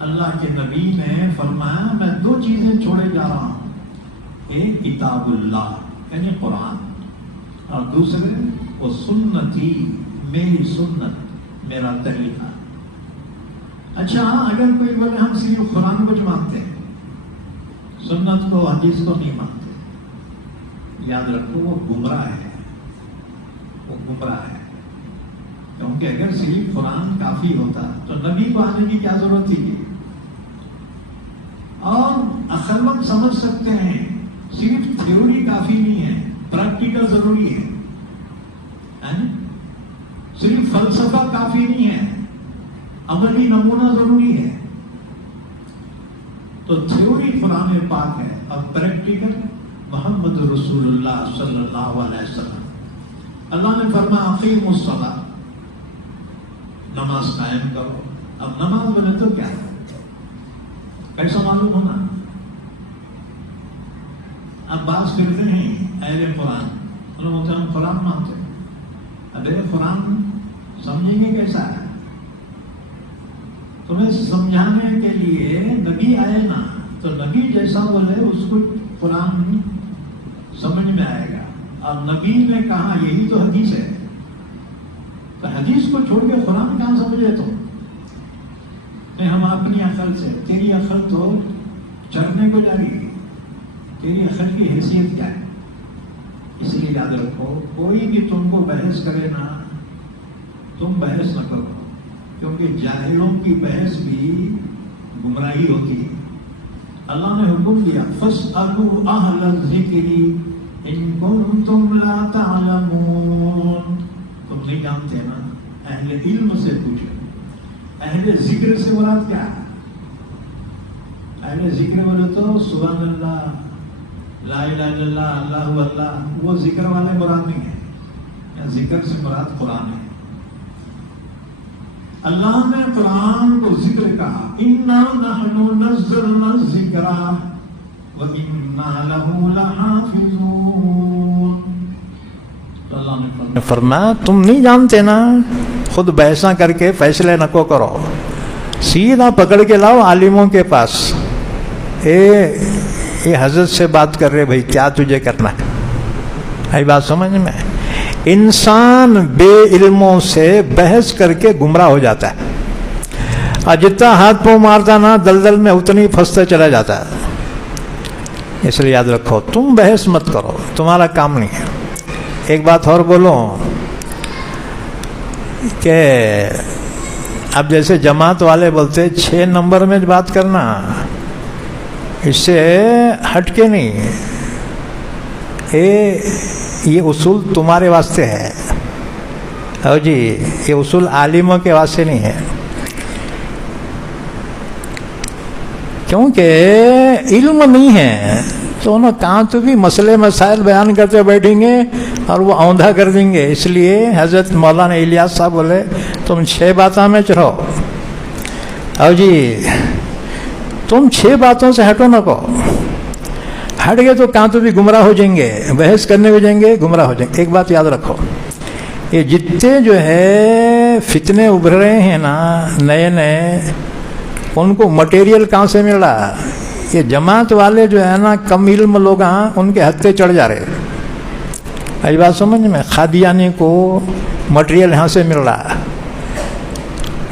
اللہ کے نبی نے فرمایا میں 2 چیزیں چھوڑے جا رہا ہوں. ایک کتاب اللہ یعنی قرآن، اور دوسرے وہ سنتی، میری سنت، میرا طریقہ. اچھا اگر کوئی بولے ہم صرف قرآن کو جو مانتے ہیں، سنت کو حدیث کو نہیں مانتے، یاد رکھو وہ گمراہ ہے. وہ گمراہ ہے. کیونکہ اگر صرف قرآن کافی ہوتا تو نبی کو آنے کی کیا ضرورت تھی. اور عقل مند سمجھ سکتے ہیں صرف تھیوری کافی نہیں ہے، پریکٹیکل ضروری ہے. صرف فلسفہ کافی نہیں ہے، عملی نمونہ ضروری ہے. تو تھیوری قرآن پاک ہے اور پریکٹیکل محمد رسول اللہ صلی اللہ علیہ وسلم. اللہ نے فرمایا اقیموا الصلاۃ، نماز قائم کرو. اب نماز بنے تو کیا ہے، کیسا معلوم ہونا. اب بعض فرقے ہیں اہل قرآن، انہوں ہوتے ہیں ہم قرآن مانتے ہیں. اب قرآن سمجھیں گے کیسا ہے. تمہیں سمجھانے کے لیے نبی آئے نا، تو نبی جیسا بولے اس کو قرآن سمجھ میں آئے گا. اور نبی نے کہا یہی تو حدیث ہے، تو حدیث کو چھوڑ کے قرآن کہاں سمجھے تم. نہیں ہم اپنی عقل سے، تیری عقل تو چڑھنے کو جا رہی ہے. تیری عقل کی حیثیت کیا ہے. اس لیے یاد رکھو کوئی بھی تم کو بحث کرے نا، تم بحث نہ کرو، کیونکہ جاہلوں کی بحث بھی گمراہی ہوتی ہے. اللہ نے حکم دیا فَاسْأَلُوا أَهْلَ الذِّكْرِ إِن كُنتُمْ لَا تَعْلَمُونَ. تم نہیں جانتے نا، اہل علم سے پوچھو. اہل ذکر سے مراد کیا ہے؟ اہل ذکر بولے تو سبحان اللہ، لا الہ الا اللہ، اللہ اللہ، وہ ذکر والے مراد نہیں ہے. ذکر سے مراد قرآن ہے. اللہ نے قرآن کو ذکر کہا، اِنَّا نَحْنُ نَزَّلْنَا الذِّكْرَ وَإِنَّا لَهُ لَحَافِظُونَ. تو اللہ نے فرمایا تم نہیں جانتے نا، خود بحثاں کر کے فیصلے نہ کو کرو، سیدھا پکڑ کے لاؤ عالموں کے پاس. یہ حضرت سے بات کر رہے بھائی کیا تجھے کرنا ہے. آئی بات سمجھ میں. انسان بے علموں سے بحث کر کے گمراہ ہو جاتا ہے، اور جتنا ہاتھ پاؤں مارتا نا دلدل میں اتنی پھنستا چلا جاتا ہے. اس لیے یاد رکھو تم بحث مت کرو، تمہارا کام نہیں ہے. ایک بات اور بولوں کہ اب جیسے جماعت والے بولتے 6 نمبر میں بات کرنا، اس سے ہٹ کے نہیں. یہ اصول تمہارے واسطے ہے، اور جی یہ اصول عالموں کے واسطے نہیں ہے. کیونکہ علم نہیں ہے تو انہوں کہاں تو بھی مسئلے مسائل بیان کرتے بیٹھیں گے اور وہ اوندھا کر دیں گے. اس لیے حضرت مولانا الیاس صاحب بولے تم 6 باتوں میں چڑھو، اور جی تم 6 باتوں سے ہٹو نہ کو. ہٹ گئے تو کہاں تو بھی گمراہ ہو جائیں گے، بحث کرنے کو جائیں گے گمراہ ہو جائیں گے. ایک بات یاد رکھو، یہ جتنے جو ہے فتنے ابھر رہے ہیں نا نئے نئے، ان کو مٹیریل کہاں سے مل رہا. یہ جماعت والے جو ہے نا کم علم لوگ ہیں، ان کے ہتھے چڑھ جا رہے. یہ بات سمجھ میں. قادیانی کو مٹیریل یہاں سے مل رہا،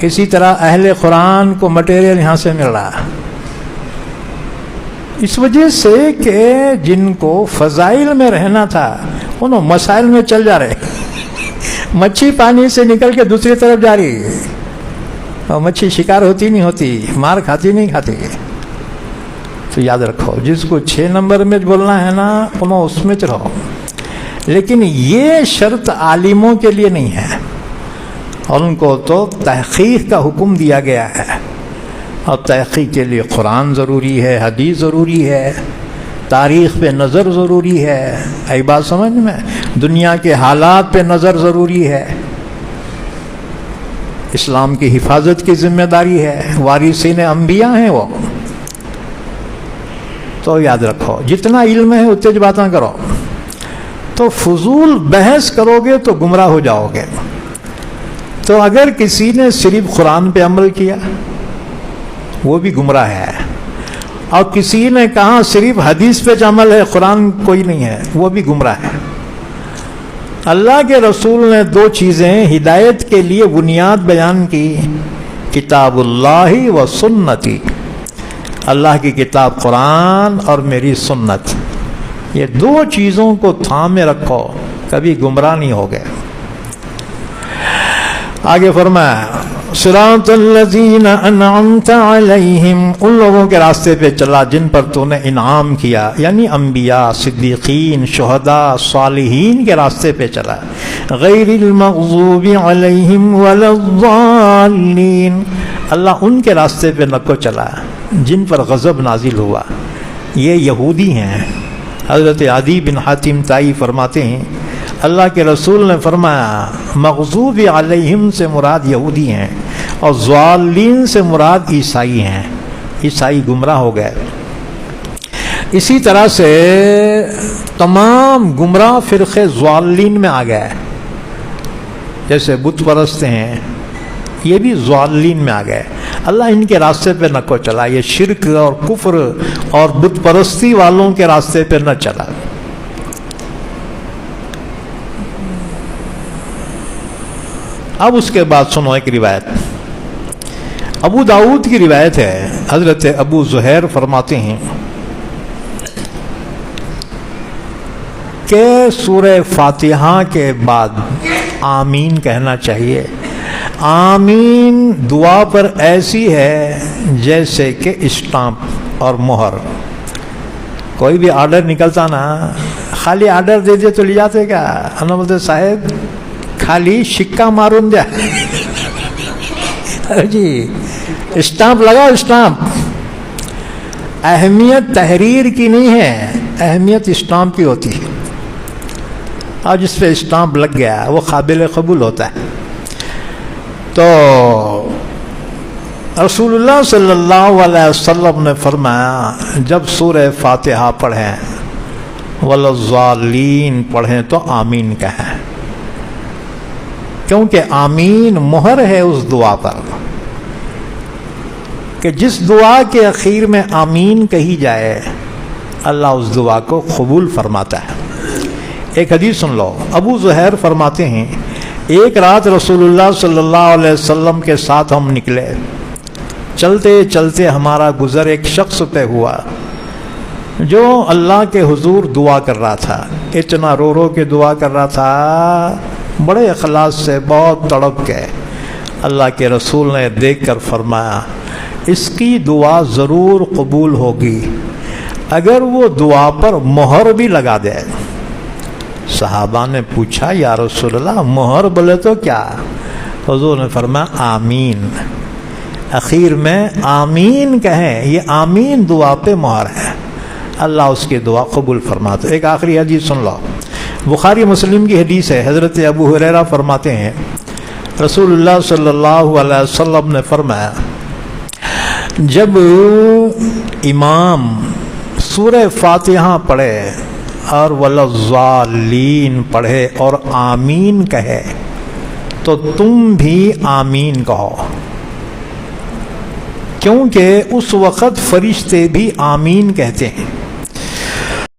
اسی طرح اہل قرآن کو مٹیریل یہاں سے مل رہا. اس وجہ سے کہ جن کو فضائل میں رہنا تھا انہوں مسائل میں چل جا رہے. مچھی پانی سے نکل کے دوسری طرف جا رہی ہے، اور مچھی شکار ہوتی نہیں ہوتی، مار کھاتی نہیں کھاتی. تو یاد رکھو، جس کو 6 نمبر میں بولنا ہے نا انہوں اس میں رہو. لیکن یہ شرط عالموں کے لیے نہیں ہے، اور ان کو تو تحقیق کا حکم دیا گیا ہے، اور تحقیق کے لیے قرآن ضروری ہے، حدیث ضروری ہے، تاریخ پہ نظر ضروری ہے. ای بات سمجھ میں؟ دنیا کے حالات پہ نظر ضروری ہے. اسلام کی حفاظت کی ذمہ داری ہے، وارثین انبیاء ہیں وہ. تو یاد رکھو، جتنا علم ہے اتنی باتیں کرو. تو فضول بحث کرو گے تو گمراہ ہو جاؤ گے. تو اگر کسی نے صرف قرآن پہ عمل کیا وہ بھی گمراہ ہے، اور کسی نے کہا صرف حدیث پہ عمل ہے قرآن کوئی نہیں ہے، وہ بھی گمراہ ہے. اللہ کے رسول نے 2 چیزیں ہدایت کے لیے بنیاد بیان کی، کتاب اللہ و سنتی، اللہ کی کتاب قرآن اور میری سنت. یہ 2 چیزوں کو تھامے رکھو، کبھی گمراہ نہیں ہوگے. آگے فرمایا صراط الذین انعمت علیہم، ان لوگوں کے راستے پہ چلا جن پر تو نے انعام کیا، یعنی انبیاء، صدیقین، شہداء، صالحین کے راستے پہ چلا. غیر المغضوب علیہم ولا الضالین، اللہ ان کے راستے پہ نہ کو چلا جن پر غضب نازل ہوا. یہ یہودی ہیں. حضرت عدی بن حاتم طائی فرماتے ہیں اللہ کے رسول نے فرمایا مغضوب علیہم سے مراد یہودی ہیں، اور ضالین سے مراد عیسائی ہیں. عیسائی گمراہ ہو گئے. اسی طرح سے تمام گمراہ فرقے ضالین میں آ گئے. جیسے بت پرست ہیں یہ بھی ضالین میں آ گئے. اللہ ان کے راستے پہ نہ کو چلا، یہ شرک اور کفر اور بت پرستی والوں کے راستے پہ نہ چلا. اب اس کے بعد سنو ایک روایت، ابو داؤد کی روایت ہے. حضرت ابو زہیر فرماتے ہیں کہ سورہ فاتحہ کے بعد آمین کہنا چاہیے. آمین دعا پر ایسی ہے جیسے کہ اسٹامپ اور مہر. کوئی بھی آرڈر نکلتا نا، خالی آرڈر دے دے تو لے جاتے کیا؟ ہم بولتے صاحب خالی شکا مارون دیا جی، اسٹامپ لگاؤ. اسٹامپ اہمیت تحریر کی نہیں ہے، اہمیت اسٹامپ کی ہوتی ہے، اور جس پہ اسٹامپ لگ گیا وہ قابل قبول ہوتا ہے. تو رسول اللہ صلی اللہ علیہ وسلم نے فرمایا جب سورہ فاتحہ پڑھیں والضالین پڑھیں تو آمین کہیں، کیونکہ آمین مہر ہے اس دعا پر کہ جس دعا کے اخیر میں آمین کہی جائے اللہ اس دعا کو قبول فرماتا ہے. ایک حدیث سن لو. ابو زہیر فرماتے ہیں ایک رات رسول اللہ صلی اللہ علیہ وسلم کے ساتھ ہم نکلے، چلتے چلتے ہمارا گزر ایک شخص پہ ہوا جو اللہ کے حضور دعا کر رہا تھا. اتنا رو رو کے دعا کر رہا تھا، بڑے اخلاص سے، بہت تڑپ کے. اللہ کے رسول نے دیکھ کر فرمایا اس کی دعا ضرور قبول ہوگی اگر وہ دعا پر مہر بھی لگا دے. صحابہ نے پوچھا یا رسول اللہ مہر بولے تو کیا؟ حضور نے فرمایا آمین، اخیر میں آمین کہیں، یہ آمین دعا پہ مہر ہے، اللہ اس کی دعا قبول فرماتا. ایک آخری حدیث سن لو، بخاری مسلم کی حدیث ہے. حضرت ابو ہریرہ فرماتے ہیں رسول اللہ صلی اللہ علیہ وسلم نے فرمایا جب امام سورہ فاتحہ پڑھے اور والضالین پڑھے اور آمین کہے تو تم بھی آمین کہو، کیونکہ اس وقت فرشتے بھی آمین کہتے ہیں.